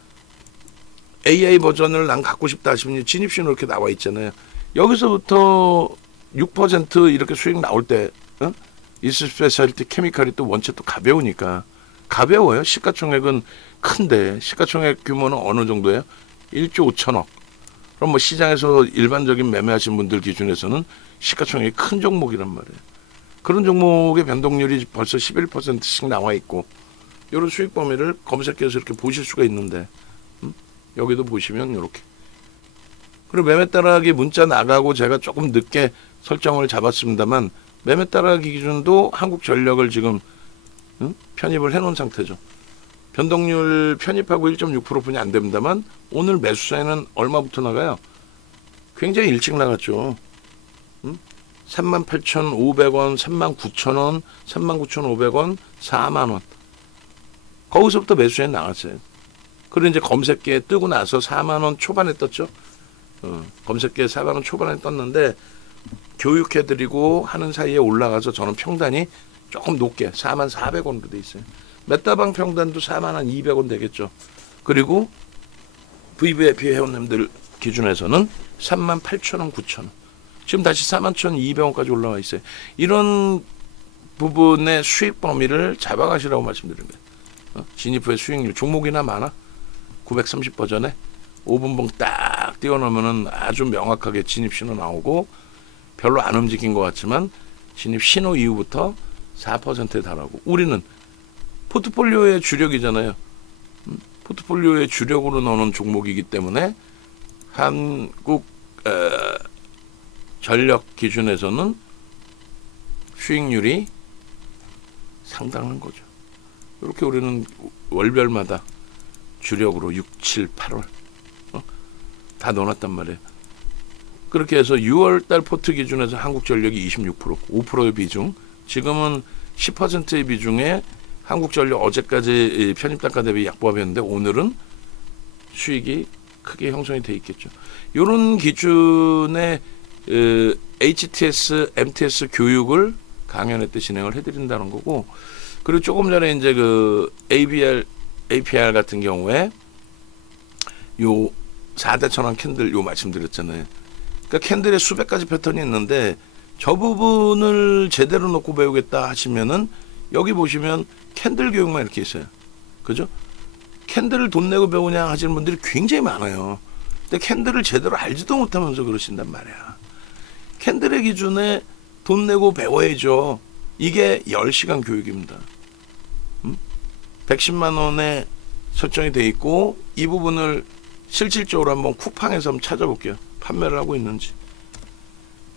AI 버전을 난 갖고 싶다 하시면 진입 신호 이렇게 나와 있잖아요. 여기서부터 6% 이렇게 수익 나올 때 이수 스페셜티 케미칼이 또 원체 또 가벼우니까, 가벼워요. 시가총액은 큰데 시가총액 규모는 어느 정도예요? 1조 5천억. 그럼 뭐 시장에서 일반적인 매매하신 분들 기준에서는 시가총액이 큰 종목이란 말이에요. 그런 종목의 변동률이 벌써 11%씩 나와 있고, 이런 수익 범위를 검색해서 이렇게 보실 수가 있는데 여기도 보시면 이렇게. 그리고 매매 따라하기 문자 나가고 제가 조금 늦게 설정을 잡았습니다만 매매 따라하기 기준도 한국전력을 지금 편입을 해놓은 상태죠. 변동률 편입하고 1.6%뿐이 안 됩니다만 오늘 매수세는 얼마부터 나가요? 굉장히 일찍 나갔죠. 38,500원, 39,000원, 39,500원, 4만원. 거기서부터 매수에 나갔어요. 그리고 이제 검색기에 뜨고 나서 4만원 초반에 떴죠. 검색기에 4만원 초반에 떴는데 교육해드리고 하는 사이에 올라가서 저는 평단이 조금 높게 44,400원으로 돼 있어요. 메타방 평단도 42,200원 되겠죠. 그리고 VVIP 회원님들 기준에서는 38,000원, 9,000원. 지금 다시 41,200원까지 올라와 있어요. 이런 부분의 수익 범위를 잡아가시라고 말씀드린 거예요. 진입 후에 수익률 종목이나 많아? 930 버전에 5분봉 딱 띄워놓으면 아주 명확하게 진입 신호 나오고, 별로 안 움직인 것 같지만 진입 신호 이후부터 4%에 달하고, 우리는 포트폴리오의 주력이잖아요. 포트폴리오의 주력으로 넣는 종목이기 때문에 한국 전력 기준에서는 수익률이 상당한 거죠. 이렇게 우리는 월별마다 주력으로 6, 7, 8월 다 넣어놨단 말이에요. 그렇게 해서 6월달 포트 기준에서 한국전력이 26%, 5%의 비중, 지금은 10%의 비중에 한국전력 어제까지 편입단가 대비 약보합이었는데 오늘은 수익이 크게 형성이 돼 있겠죠. 이런 기준의 HTS, MTS 교육을 강연회 때 진행을 해드린다는 거고, 그리고 조금 전에 이제 그 APR 같은 경우에 요 4대 천왕 캔들 요 말씀드렸잖아요. 그러니까 캔들에 수백 가지 패턴이 있는데 저 부분을 제대로 놓고 배우겠다 하시면은 여기 보시면 캔들 교육만 이렇게 있어요. 그죠? 캔들을 돈 내고 배우냐 하시는 분들이 굉장히 많아요. 근데 캔들을 제대로 알지도 못하면서 그러신단 말이야. 캔들의 기준에 돈 내고 배워야죠. 이게 10시간 교육입니다. 110만 원에 설정이 돼 있고, 이 부분을 실질적으로 한번 쿠팡에서 한번 찾아볼게요. 판매를 하고 있는지.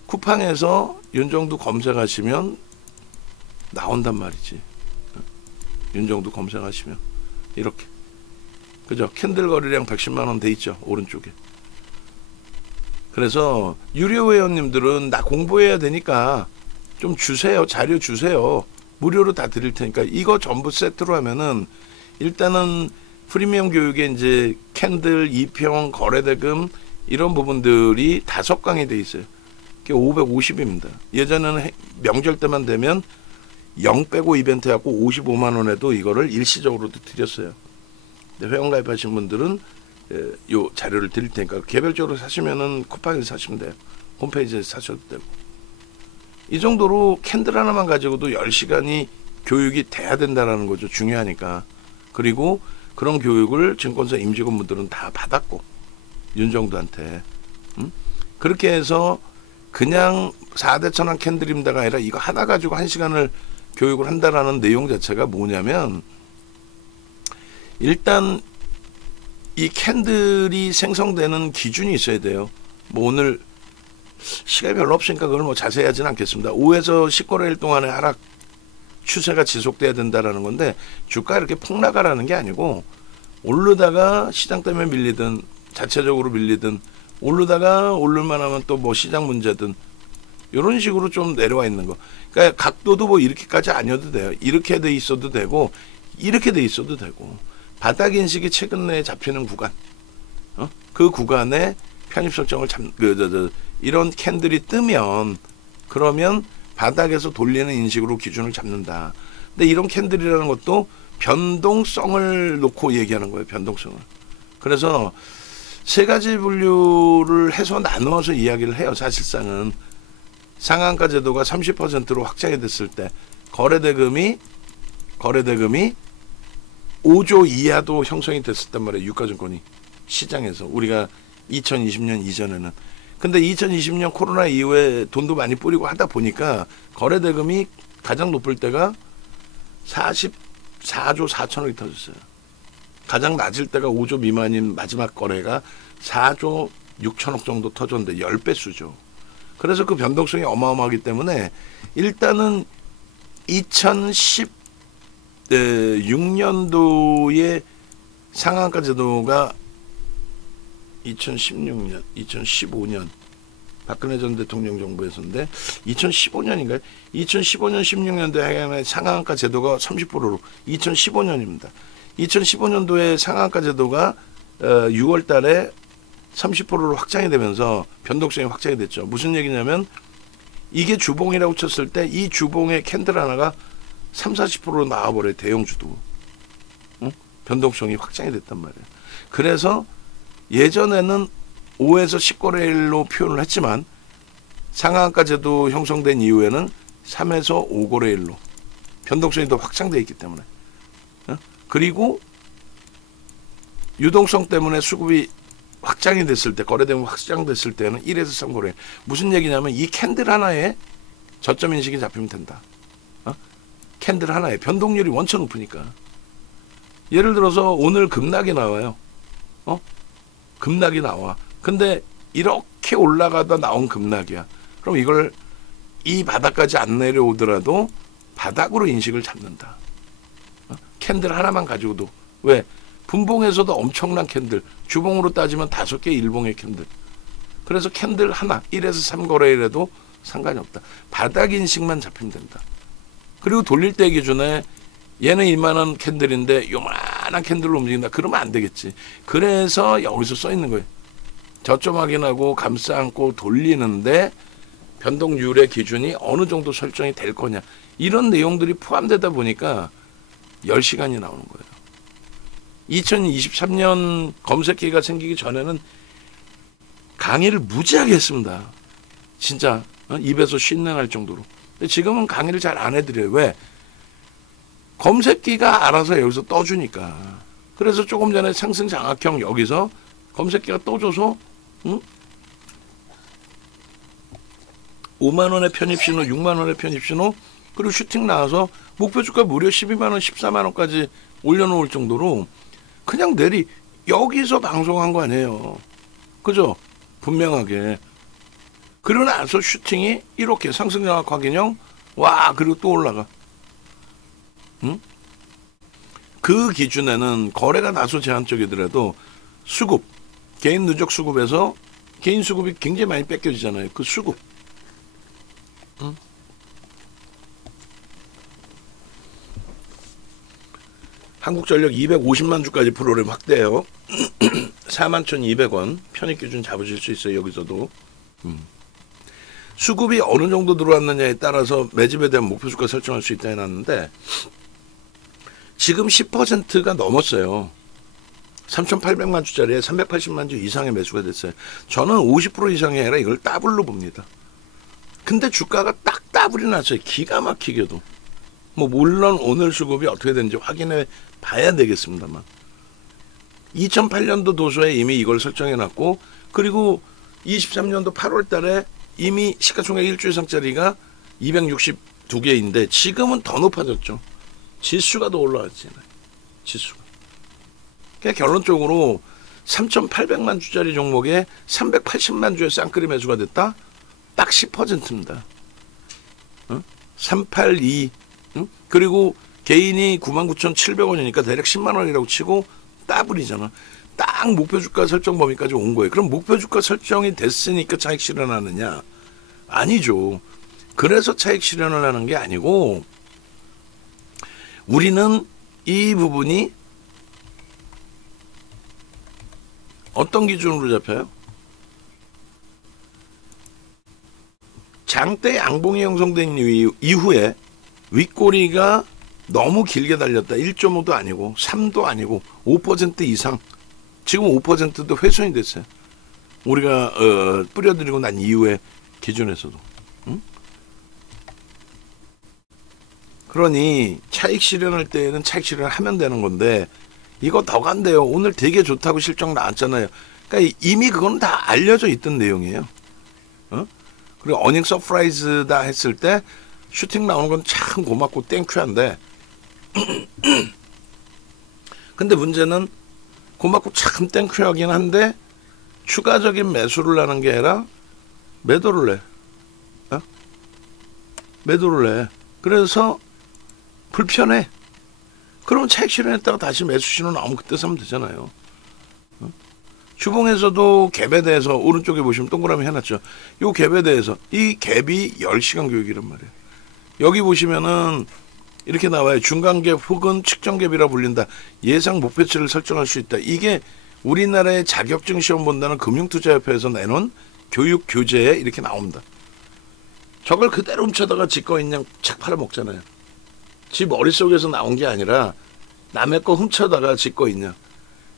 쿠팡에서 윤정두 검색하시면 나온단 말이지. 윤정두 검색하시면 이렇게, 그죠? 캔들 거래량 110만 원 돼 있죠, 오른쪽에. 그래서 유료 회원님들은 나 공부해야 되니까 좀 주세요, 자료 주세요, 무료로 다 드릴 테니까. 이거 전부 세트로 하면은 일단은 프리미엄 교육에 이제 캔들, 이평, 거래대금 이런 부분들이 5강이 돼 있어요. 그게 550입니다. 예전에는 명절 때만 되면 0 빼고 이벤트 해갖고 55만 원에도 이거를 일시적으로도 드렸어요. 근데 회원 가입하신 분들은 요 자료를 드릴 테니까 개별적으로 사시면은 쿠팡에서 사시면 돼요. 홈페이지에서 사셔도 되고. 이 정도로 캔들 하나만 가지고도 10시간이 교육이 돼야 된다는 거죠. 중요하니까. 그리고 그런 교육을 증권사 임직원분들은 다 받았고, 윤정두한테. 그렇게 해서 그냥 4대 천왕 캔들입니다가 아니라 이거 하나 가지고 1시간을 교육을 한다라는 내용 자체가 뭐냐면, 일단 이 캔들이 생성되는 기준이 있어야 돼요. 뭐 오늘 시간이 별로 없으니까 그걸 뭐 자세히 하지는 않겠습니다. 5에서 10거래일 동안의 하락 추세가 지속돼야 된다라는 건데, 주가 이렇게 폭락하라는 게 아니고, 오르다가 시장 때문에 밀리든 자체적으로 밀리든, 오르다가 오를만 하면 또 뭐 시장 문제든 이런 식으로 좀 내려와 있는 거. 그러니까 각도도 뭐 이렇게까지 아니어도 돼요. 이렇게 돼 있어도 되고 이렇게 돼 있어도 되고, 바닥 인식이 최근 내에 잡히는 구간, 그 구간에 편입 설정을 이런 캔들이 뜨면, 그러면 바닥에서 돌리는 인식으로 기준을 잡는다. 근데 이런 캔들이라는 것도 변동성을 놓고 얘기하는 거예요. 변동성을. 그래서 세 가지 분류를 해서 나누어서 이야기를 해요. 사실상은 상한가 제도가 30%로 확장이 됐을 때 거래대금이 5조 이하도 형성이 됐었단 말이에요. 유가증권이 시장에서, 우리가 2020년 이전에는. 근데 2020년 코로나 이후에 돈도 많이 뿌리고 하다 보니까 거래대금이 가장 높을 때가 44조 4천억이 터졌어요. 가장 낮을 때가 5조 미만인 마지막 거래가 4조 6천억 정도 터졌는데 10배 수죠. 그래서 그 변동성이 어마어마하기 때문에 일단은 2016년도에 상한가 제도가 2016년, 2015년 박근혜 전 대통령 정부에서인데 2015년인가요? 2015년, 16년도에 상한가 제도가 30%로 2015년입니다. 2015년도에 상한가 제도가 6월 달에 30%로 확장이 되면서 변동성이 확장이 됐죠. 무슨 얘기냐면 이게 주봉이라고 쳤을 때 이 주봉의 캔들 하나가 30-40%로 나와버려요. 대형주도. 변동성이 확장이 됐단 말이에요. 그래서 예전에는 5에서 10거래일로 표현을 했지만 상한가 제도 형성된 이후에는 3에서 5거래일로 변동성이 더 확장되어 있기 때문에, 그리고 유동성 때문에 수급이 확장이 됐을 때, 거래대금 확장됐을 때는 1에서 3거래일. 무슨 얘기냐면 이 캔들 하나에 저점 인식이 잡히면 된다. 캔들 하나에 변동률이 원천 높으니까. 예를 들어서 오늘 급락이 나와요. 급락이 나와. 근데 이렇게 올라가다 나온 급락이야. 그럼 이걸 이 바닥까지 안 내려오더라도 바닥으로 인식을 잡는다. 캔들 하나만 가지고도. 왜? 분봉에서도 엄청난 캔들, 주봉으로 따지면 5개 일봉의 캔들. 그래서 캔들 하나 1에서 3거래일에도 상관이 없다. 바닥 인식만 잡히면 된다. 그리고 돌릴 때 기준에 얘는 이만한 캔들인데 요만한 캔들로 움직인다. 그러면 안 되겠지. 그래서 여기서 써 있는 거예요. 저점 확인하고 감싸 안고 돌리는데 변동률의 기준이 어느 정도 설정이 될 거냐. 이런 내용들이 포함되다 보니까 10시간이 나오는 거예요. 2023년 검색기가 생기기 전에는 강의를 무지하게 했습니다. 진짜 입에서 쉰내날 정도로. 근데 지금은 강의를 잘 안 해드려요. 왜? 검색기가 알아서 여기서 떠주니까. 그래서 조금 전에 상승장악형 여기서 검색기가 떠줘서 5만 원의 편입신호, 6만 원의 편입신호, 그리고 슈팅 나와서 목표 주가 무려 12만 원, 14만 원까지 올려놓을 정도로 그냥 여기서 방송한 거 아니에요. 그죠? 분명하게. 그러고 나서 슈팅이 이렇게 상승장악 확인형, 와, 그리고 또 올라가. 응? 그 기준에는 거래가 다소 제한적이더라도 수급, 개인 누적 수급에서 개인 수급이 굉장히 많이 뺏겨지잖아요. 그 수급. 응? 한국전력 250만 주까지 프로그램 확대해요. 41,200원 편입 기준 잡으실 수 있어요. 여기서도. 수급이 어느 정도 들어왔느냐에 따라서 매집에 대한 목표 주가 설정할 수 있다 해놨는데 지금 10%가 넘었어요. 3,800만 주짜리에 380만 주 이상의 매수가 됐어요. 저는 50% 이상이 아니라 이걸 더블로 봅니다. 근데 주가가 딱 더블이 났어요. 기가 막히게도. 뭐 물론 오늘 수급이 어떻게 되는지 확인해 봐야 되겠습니다만 2008년도 도서에 이미 이걸 설정해놨고 그리고 23년도 8월 달에 이미 시가총액 1조 이상짜리가 262개인데 지금은 더 높아졌죠. 지수가 더 올라왔잖아요. 지수가. 그러니까 결론적으로 3,800만 주짜리 종목에 380만 주의 쌍끌이 매수가 됐다? 딱 10%입니다. 382 그리고 개인이 99,700원이니까 대략 10만 원이라고 치고 더블이잖아. 딱 목표 주가 설정 범위까지 온 거예요. 그럼 목표 주가 설정이 됐으니까 차익 실현하느냐? 아니죠. 그래서 차익 실현을 하는 게 아니고 우리는 이 부분이 어떤 기준으로 잡혀요? 장대 양봉이 형성된 이후에 윗꼬리가 너무 길게 달렸다. 1.5도 아니고 3도 아니고 5% 이상. 지금 5%도 훼손이 됐어요. 우리가 뿌려드리고 난 이후에 기준에서도. 응? 그러니 차익 실현할 때에는 차익 실현을 하면 되는 건데 이거 더 간대요. 오늘 되게 좋다고 실적 나왔잖아요. 그러니까 이미 그건 다 알려져 있던 내용이에요. 그리고 어닝 서프라이즈다 했을 때 슈팅 나오는 건 참 고맙고 땡큐한데 근데 문제는 고맙고 참 땡큐하긴 한데 추가적인 매수를 하는 게 아니라 매도를 해. 매도를 해. 그래서 불편해. 그러면 차익 실현했다가 다시 매수 신호 나오면 그때 사면 되잖아요. 주봉에서도 갭에 대해서 오른쪽에 보시면 동그라미 해놨죠. 이 갭에 대해서 이 갭이 10시간 교육이란 말이에요. 여기 보시면은 이렇게 나와요. 중간갭 혹은 측정갭이라 불린다. 예상 목표치를 설정할 수 있다. 이게 우리나라의 자격증 시험 본다는 금융투자협회에서 내놓은 교육 교재에 이렇게 나옵니다. 저걸 그대로 훔쳐다가 지 거 그냥 착 팔아먹잖아요. 지 머릿속에서 나온 게 아니라 남의 거 훔쳐다가 지 거 있냐.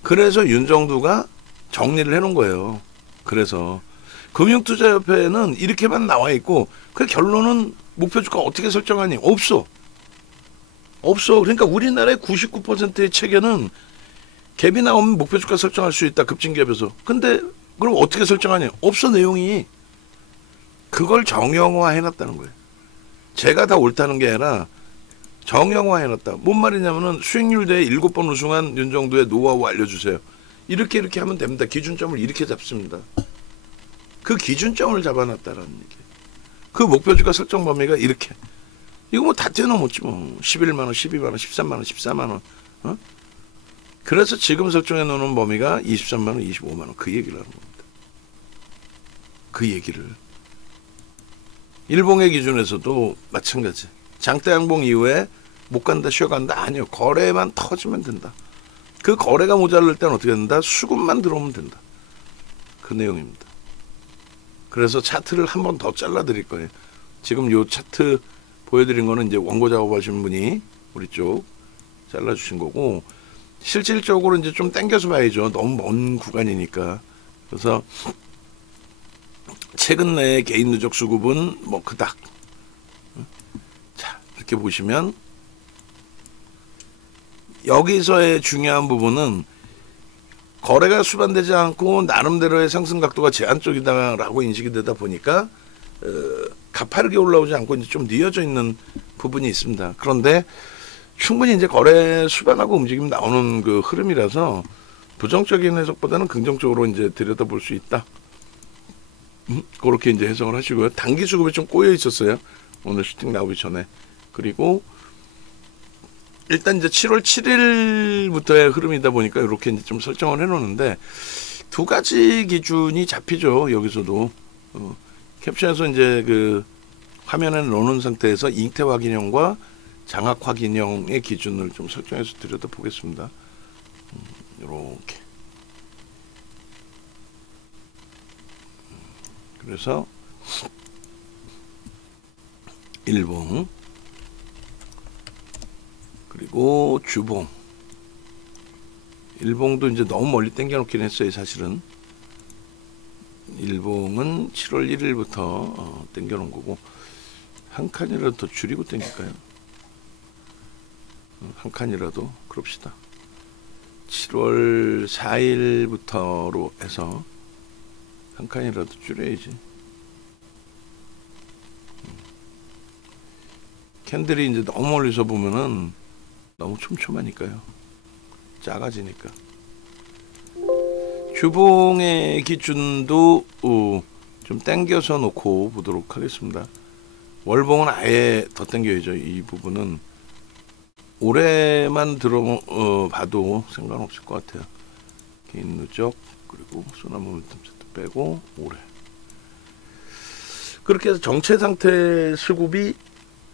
그래서 윤정두가 정리를 해놓은 거예요. 그래서 금융투자협회는 이렇게만 나와 있고 그 결론은 목표 주가 어떻게 설정하니? 없어. 그러니까 우리나라의 99%의 체계는 갭이 나오면 목표 주가 설정할 수 있다. 급진갭에서. 근데 그럼 어떻게 설정하냐? 없어 내용이. 그걸 정형화 해놨다는 거예요. 제가 다 옳다는 게 아니라 정형화 해놨다. 뭔 말이냐면은 수익률 대회 7번 우승한 윤정두의 노하우 알려주세요. 이렇게 하면 됩니다. 기준점을 이렇게 잡습니다. 그 기준점을 잡아놨다라는 얘기예요. 그 목표주가 설정 범위가 이렇게. 이거 뭐 다 뛰어넘었지 뭐. 11만 원, 12만 원, 13만 원, 14만 원. 그래서 지금 설정해 놓는 범위가 23만 원, 25만 원. 그 얘기를 하는 겁니다. 그 얘기를. 일봉의 기준에서도 마찬가지. 장대 양봉 이후에 못 간다, 쉬어간다. 아니요. 거래만 터지면 된다. 그 거래가 모자랄 때는 어떻게 된다? 수급만 들어오면 된다. 그 내용입니다. 그래서 차트를 한 번 더 잘라 드릴 거예요. 지금 요 차트 보여드린 거는 이제 원고 작업하신 분이 우리 쪽 잘라주신 거고, 실질적으로 이제 좀 당겨서 봐야죠. 너무 먼 구간이니까. 그래서 최근 내에 개인 누적 수급은 뭐 그닥. 자, 이렇게 보시면 여기서의 중요한 부분은 거래가 수반되지 않고 나름대로의 상승 각도가 제한적이다라고 인식이 되다 보니까 가파르게 올라오지 않고 이제 좀 뉘어져 있는 부분이 있습니다. 그런데 충분히 이제 거래 수반하고 움직임 나오는 그 흐름이라서 부정적인 해석보다는 긍정적으로 이제 들여다볼 수 있다. 그렇게 이제 해석을 하시고요. 단기 수급이 좀 꼬여 있었어요. 오늘 슈팅 나오기 전에. 그리고 일단 이제 7월 7일부터의 흐름이다 보니까 이렇게 이제 좀 설정을 해놓는데 두 가지 기준이 잡히죠. 여기서도 캡션에서 이제 그 화면에 넣는 상태에서 잉태 확인형과 장악 확인형의 기준을 좀 설정해서 들여다 보겠습니다. 이렇게. 그래서 일봉 그리고 주봉. 일봉도 이제 너무 멀리 당겨 놓긴 했어요. 사실은 일봉은 7월 1일부터 당겨 놓은 거고, 한 칸이라도 더 줄이고 당길까요? 한 칸이라도 그럽시다. 7월 4일부터로 해서 한 칸이라도 줄여야지. 캔들이 이제 너무 멀리서 보면은 너무 촘촘하니까요. 작아지니까. 주봉의 기준도 좀 당겨서 놓고 보도록 하겠습니다. 월봉은 아예 더 당겨야죠. 이 부분은 올해만 봐도 상관없을 것 같아요. 개인 누적 그리고 소나무 모멘텀 세트 빼고 올해. 그렇게 해서 정체 상태 수급이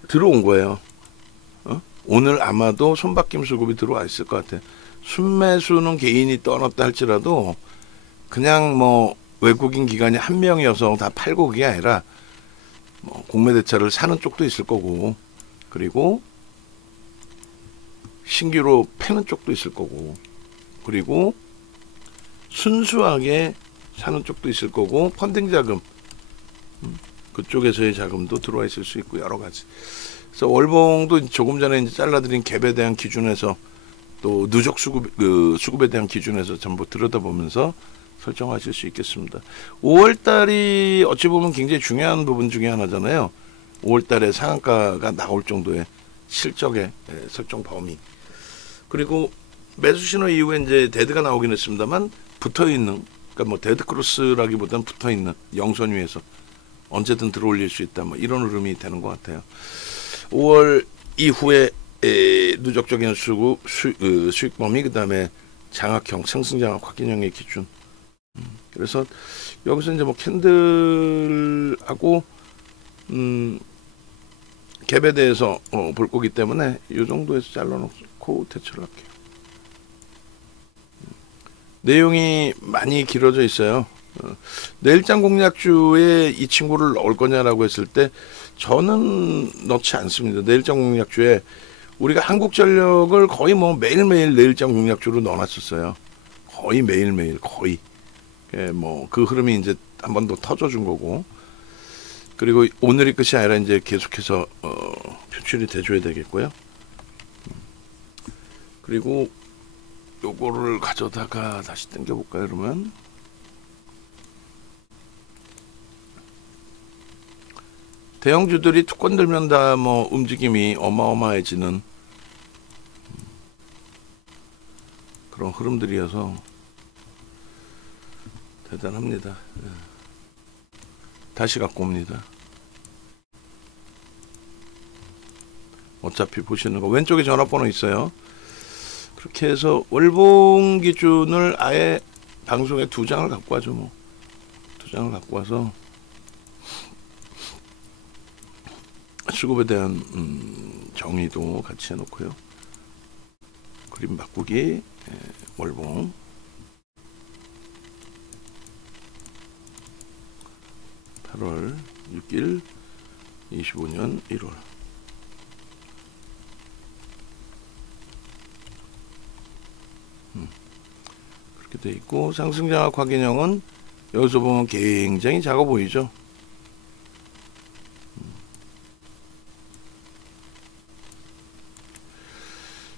들어온 거예요. 오늘 아마도 손바뀜 수급이 들어와 있을 것 같아요. 순매수는 개인이 떠났다 할지라도 그냥 뭐 외국인 기관이 한 명이어서 다 팔고 그게 아니라 뭐 공매대차를 사는 쪽도 있을 거고, 그리고 신규로 패는 쪽도 있을 거고, 그리고 순수하게 사는 쪽도 있을 거고, 펀딩 자금 그쪽에서의 자금도 들어와 있을 수 있고 여러 가지. 그래서 월봉도 조금 전에 이제 잘라드린 갭에 대한 기준에서 또 누적 수급에 대한 기준에서 전부 들여다보면서 설정하실 수 있겠습니다. 5월달이 어찌 보면 굉장히 중요한 부분 중에 하나잖아요. 5월달에 상한가가 나올 정도의 실적의 설정 범위. 그리고 매수 신호 이후에 이제 데드가 나오긴 했습니다만 붙어 있는, 그러니까 뭐 데드 크로스라기보다는 붙어 있는 영선 위에서 언제든 들어올릴 수 있다. 뭐 이런 흐름이 되는 것 같아요. 5월 이후에 누적적인 수익 범위, 그 다음에 장악형, 상승장악 확인형의 기준. 그래서 여기서 이제 뭐 캔들하고 갭에 대해서 볼 거기 때문에 이 정도에서 잘라놓고 대처를 할게요. 내용이 많이 길어져 있어요. 내일장 공략주에 이 친구를 넣을 거냐라고 했을 때 저는 넣지 않습니다. 내일장 공략주에 우리가 한국전력을 거의 뭐 매일매일 내일장 공략주로 넣어놨었어요. 거의 매일매일 거의. 뭐 그 흐름이 이제 한 번 더 터져준 거고, 그리고 오늘이 끝이 아니라 이제 계속해서 표출이 돼줘야 되겠고요. 그리고 요거를 가져다가 다시 당겨볼까요? 그러면 대형주들이 투권 들면 다 뭐 움직임이 어마어마해지는 그런 흐름들이어서 대단합니다. 다시 갖고 옵니다. 어차피 보시는 거 왼쪽에 전화번호 있어요. 그렇게 해서 월봉 기준을 아예 방송에 2장을 갖고 와죠. 뭐 2장을 갖고 와서 수급에 대한 정의도 같이 해놓고요. 그림 바꾸기, 월봉. 8월 6일 25년 1월. 그렇게 돼 있고, 상승장악 확인형은 여기서 보면 굉장히 작아 보이죠.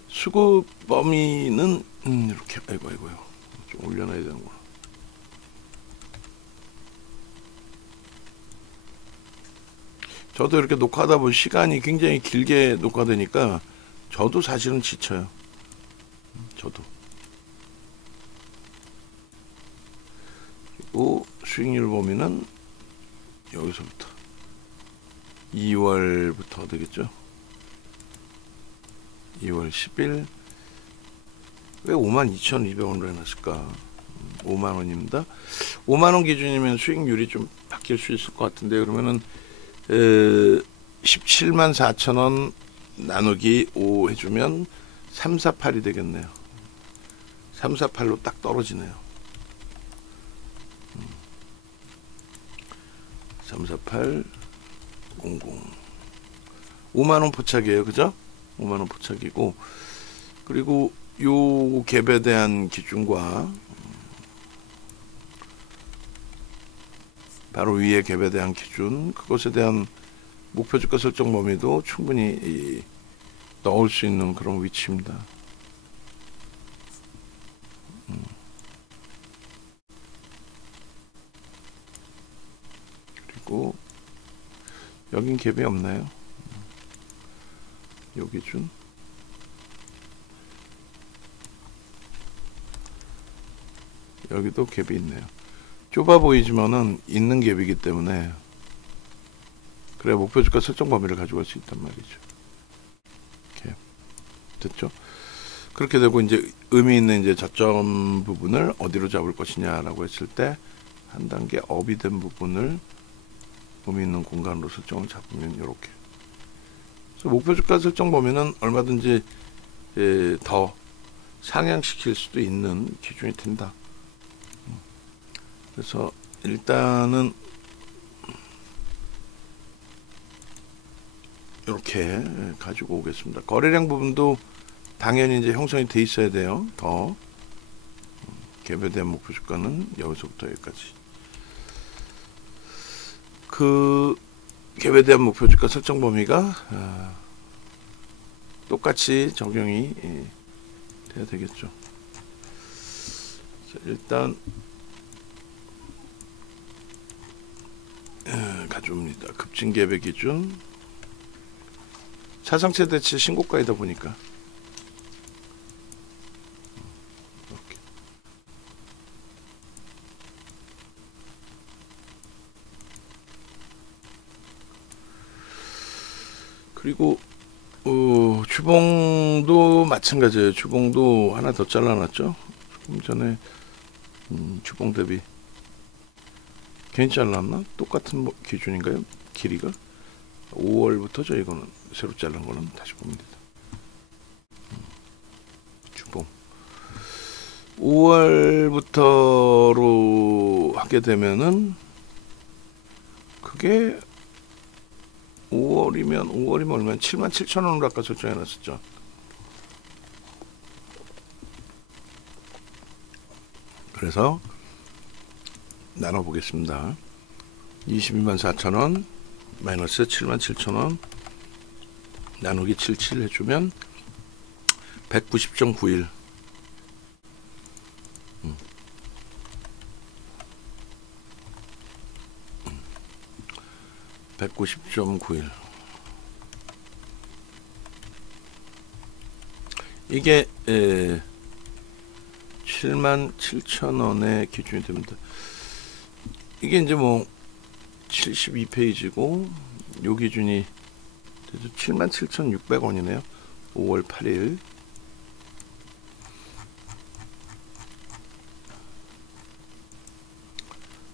수급 범위는 이렇게, 아이고요, 좀 올려놔야 되는구나. 저도 이렇게 녹화하다 보면 시간이 굉장히 길게 녹화되니까 저도 사실은 지쳐요. 저도. 그리고 수익률 범위는 여기서부터 2월부터 되겠죠. 2월 10일. 왜 52,200원으로 해놨을까? 5만원입니다. 5만원 기준이면 수익률이 좀 바뀔 수 있을 것 같은데, 그러면은 174,000원 나누기 5 해주면 348이 되겠네요. 348로 딱 떨어지네요. 348 00 5만원 포착이에요. 그죠? 5만원 포착이고, 그리고 요 갭에 대한 기준과 바로 위에 갭에 대한 기준, 그것에 대한 목표 주가 설정 범위도 충분히 넣을 수 있는 그런 위치입니다. 그리고 여긴 갭이 없나요? 요 기준, 여기도 갭이 있네요. 좁아 보이지만은 있는 갭이기 때문에, 그래야 목표 주가 설정 범위를 가져갈 수 있단 말이죠. 갭 됐죠? 그렇게 되고, 이제 의미 있는 이제 저점 부분을 어디로 잡을 것이냐라고 했을 때, 한 단계 업이 된 부분을 의미 있는 공간으로 설정을 잡으면 이렇게. 그래서 목표 주가 설정 범위는 얼마든지 더 상향시킬 수도 있는 기준이 된다. 그래서 일단은 이렇게 가지고 오겠습니다. 거래량 부분도 당연히 이제 형성이 돼 있어야 돼요. 더 갭에 대한 목표 주가는 여기서부터 여기까지. 그 갭에 대한 목표 주가 설정 범위가 똑같이 적용이 돼야 되겠죠. 자, 일단 가져옵니다. 급진 갭의 기준, 차상 최대치 신고가이다 보니까 이렇게. 그리고 주봉도 마찬가지예요. 주봉도 하나 더 잘라놨죠. 조금 전에 주봉 대비 괜히 잘랐나? 똑같은 기준인가요? 길이가 5월부터죠. 이거는 새로 자른 거는 다시 보면 됩니다. 주봉 5월부터로 하게 되면은, 그게 5월이면 얼마나? 77,000원으로 아까 설정해 놨었죠. 그래서 나눠 보겠습니다. 224,000원 마이너스 77,000원 나누기 77 해주면 190.91. 190.91. 이게 77,000원의 기준이 됩니다. 이게 이제 뭐 72페이지고, 요 기준이 77,600원이네요. 5월 8일.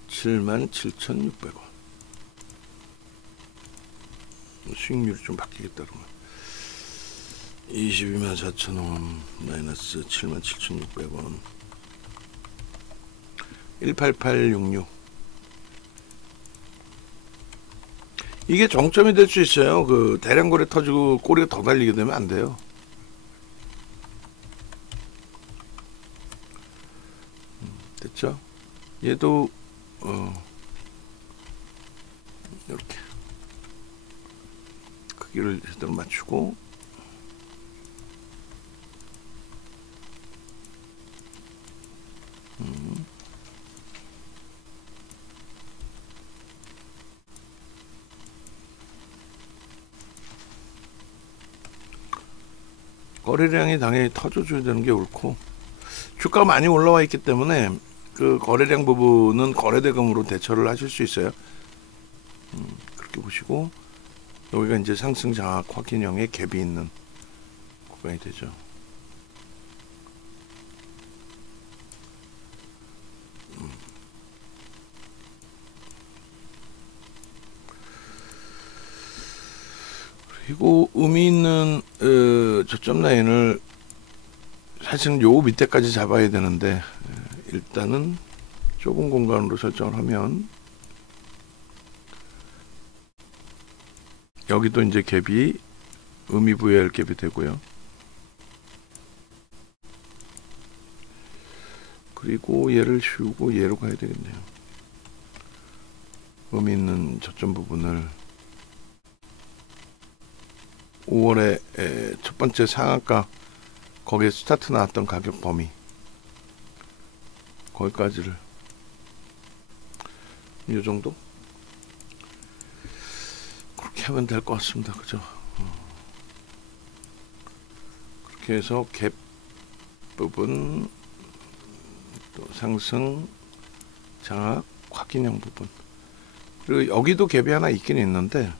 (77,600원) 수익률이 좀 바뀌겠다. 그러면 224,000원 마이너스 77,600원 18866 이게 정점이 될 수 있어요. 그 대량거래 터지고 꼬리가 더 달리게 되면 안 돼요. 됐죠? 얘도 이렇게 크기를 제대로 맞추고 거래량이 당연히 터져줘야 되는 게 옳고, 주가가 많이 올라와 있기 때문에 그 거래량 부분은 거래대금으로 대처를 하실 수 있어요. 그렇게 보시고, 여기가 이제 상승 장악 확인형의 갭이 있는 구간이 되죠. 그리고 의미 있는 저점 라인을 사실은 요 밑에까지 잡아야 되는데, 일단은 좁은 공간으로 설정을 하면 여기도 이제 갭이 의미 부여할 갭이 되고요. 그리고 얘를 씌우고 얘로 가야 되겠네요. 의미 있는 저점 부분을 5월에 첫 번째 상한가 거기에 스타트 나왔던 가격 범위 거기까지를 이 정도 그렇게 하면 될 것 같습니다. 그죠? 그렇게 해서 갭 부분 또 상승 장악 확인형 부분, 그리고 여기도 갭이 하나 있긴 있는데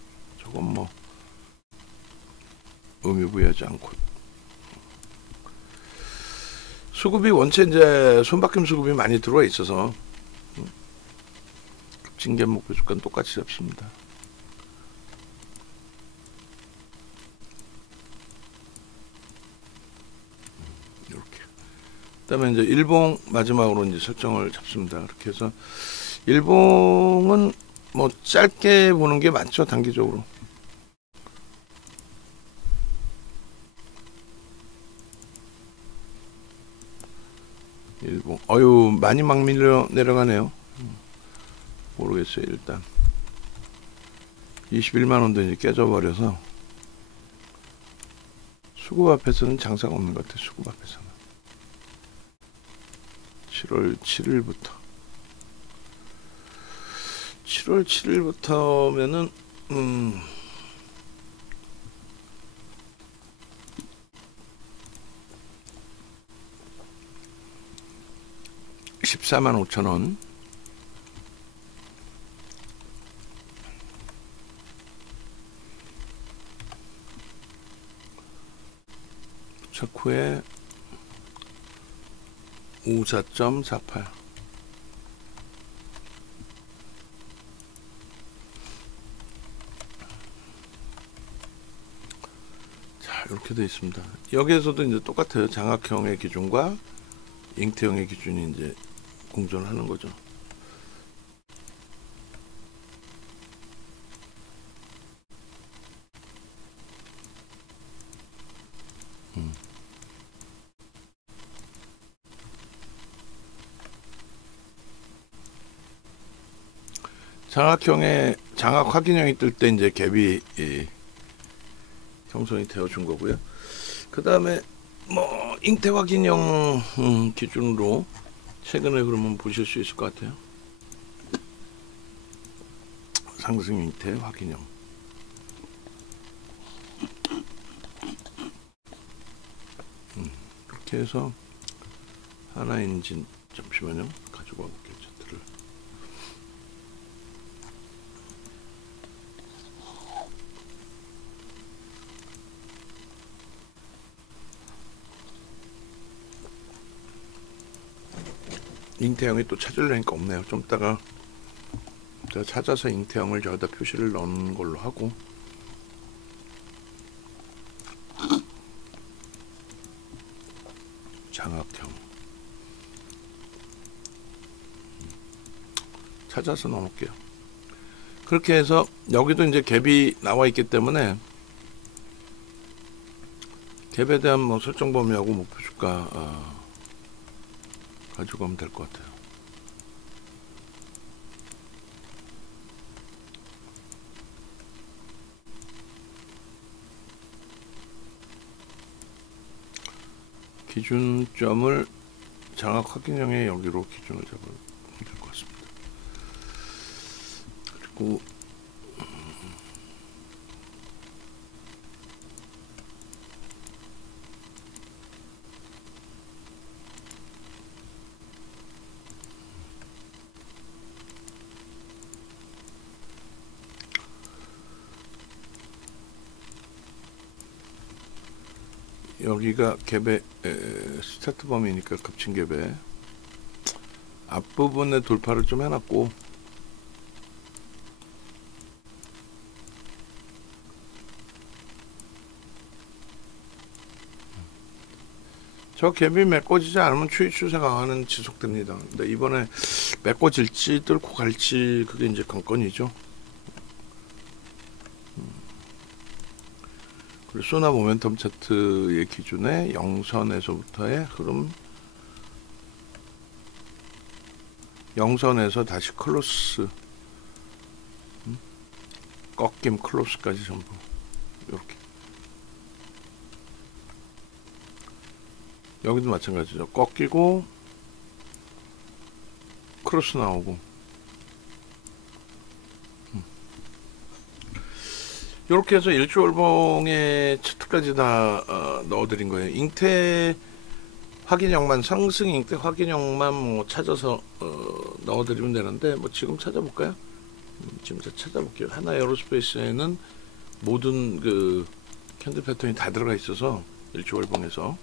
저건 뭐 의미 부여하지 않고, 수급이 원체 이제 손바뀜 수급이 많이 들어와 있어서 급진갭 목표 주가는 똑같이 잡습니다. 이렇게. 그다음에 이제 일봉 마지막으로 이제 설정을 잡습니다. 그렇게 해서 일봉은 뭐 짧게 보는 게 맞죠, 단기적으로. 일봉, 어유 많이 막 밀려 내려가네요. 모르겠어요. 일단 21만 원도 이제 깨져버려서 수급 앞에서는 장사가 없는 것 같아요. 수급 앞에서는 7월 7일부터면은 14만 5천 원. 도착 후에 54.48. 자, 이렇게 되어 있습니다. 여기에서도 이제 똑같아요. 장악형의 기준과 잉태형의 기준이 이제 공존하는 거죠. 장악형의 장악 확인형이 뜰 때 이제 갭이 형성이 되어 준 거고요. 그 다음에 뭐 잉태 확인형 기준으로 최근에 그러면 보실 수 있을 것 같아요. 상승 잉태 확인형. 그렇게 해서 하나인진, 잠시만요. 가져가 볼게요. 차트를. 잉태형이 또 찾으려니까 없네요. 좀 이따가 제가 찾아서 잉태형을 저기다 표시를 넣는 걸로 하고, 장악형 찾아서 넣어놓을게요. 그렇게 해서 여기도 이제 갭이 나와 있기 때문에 갭에 대한 뭐 설정 범위하고 목표 주가 가지고 가면 될 것 같아요. 기준점을 장악 확인형의 여기로 기준을 잡으면 될 것 같습니다. 그리고 여기가 갭의 스타트 범위니까 겹친 갭에 앞부분에 돌파를 좀 해놨고, 저 갭이 메꿔지지 않으면 추이 추세 강화는 지속됩니다. 근데 이번에 메꿔질지 뚫고 갈지 그게 이제 관건이죠. 그리고 소나 모멘텀 차트의 기준에 영선에서부터의 흐름, 영선에서 다시 클로스, 꺾임 클로스까지 전부 이렇게. 여기도 마찬가지죠. 꺾이고 크로스 나오고, 이렇게 해서 일주월봉의 차트까지 다 넣어드린 거예요. 잉태 확인형만, 상승 잉태 확인형만 뭐 찾아서 넣어드리면 되는데, 뭐 지금 찾아볼까요? 지금 찾아볼게요. 하나 에어로스페이스에는 모든 그 캔들 패턴이 다 들어가 있어서 일주월봉에서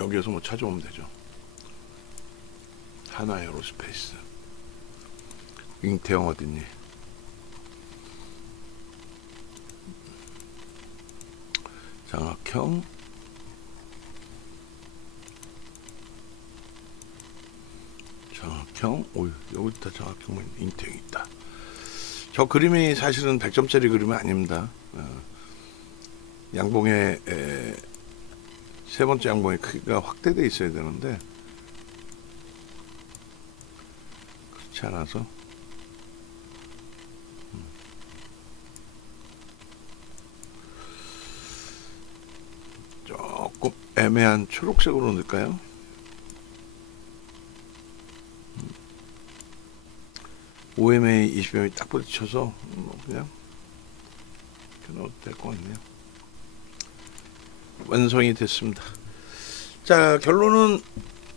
여기에서 뭐 찾아오면 되죠. 하나 에어로스페이스, 잉태형 어딨니? 장악형, 오, 여기 다 장악형 잉태형이 있다. 저 그림이 사실은 100점짜리 그림은 아닙니다. 양봉의 세 번째 양봉의 크기가 확대되어 있어야 되는데 그렇지 않아서 조금 애매한 초록색으로 넣을까요? OMA 20mm이 딱 부딪혀서 그냥 이렇게 넣어도 될 것 같네요. 완성이 됐습니다. 자, 결론은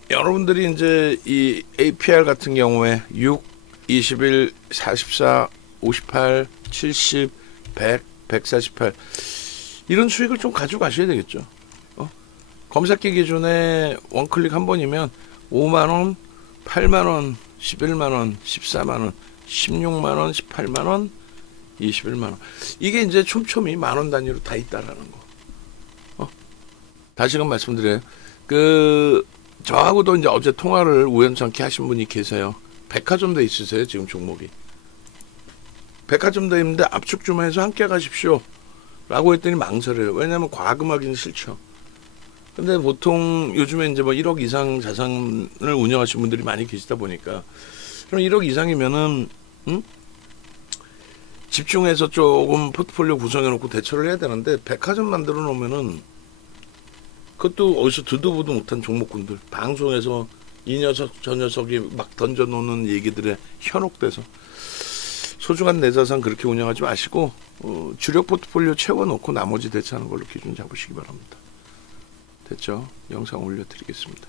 여러분들이 이제 이 APR 같은 경우에 6, 21, 44, 58, 70, 100, 148 이런 수익을 좀 가져가셔야 되겠죠. 검색기 기준에 원클릭 한 번이면 5만원, 8만원, 11만원, 14만원, 16만원, 18만원, 21만원. 이게 이제 촘촘히 만원 단위로 다 있다라는 거. 다시금 말씀드려요. 저하고도 이제 어제 통화를 우연찮게 하신 분이 계세요. 백화점도 있으세요, 지금 종목이. 백화점도 있는데 압축 좀 해서 함께 가십시오. 라고 했더니 망설여요. 왜냐면 과금하기는 싫죠. 근데 보통 요즘에 이제 뭐 1억 이상 자산을 운영하시는 분들이 많이 계시다 보니까, 그럼 1억 이상이면은, 집중해서 조금 포트폴리오 구성해 놓고 대처를 해야 되는데, 백화점 만들어 놓으면은, 그것도 어디서 듣도 보도 못한 종목군들, 방송에서 이 녀석 저 녀석이 막 던져 놓는 얘기들에 현혹돼서, 소중한 내 자산 그렇게 운영하지 마시고, 주력 포트폴리오 채워놓고 나머지 대처하는 걸로 기준 잡으시기 바랍니다. 됐죠? 영상 올려드리겠습니다.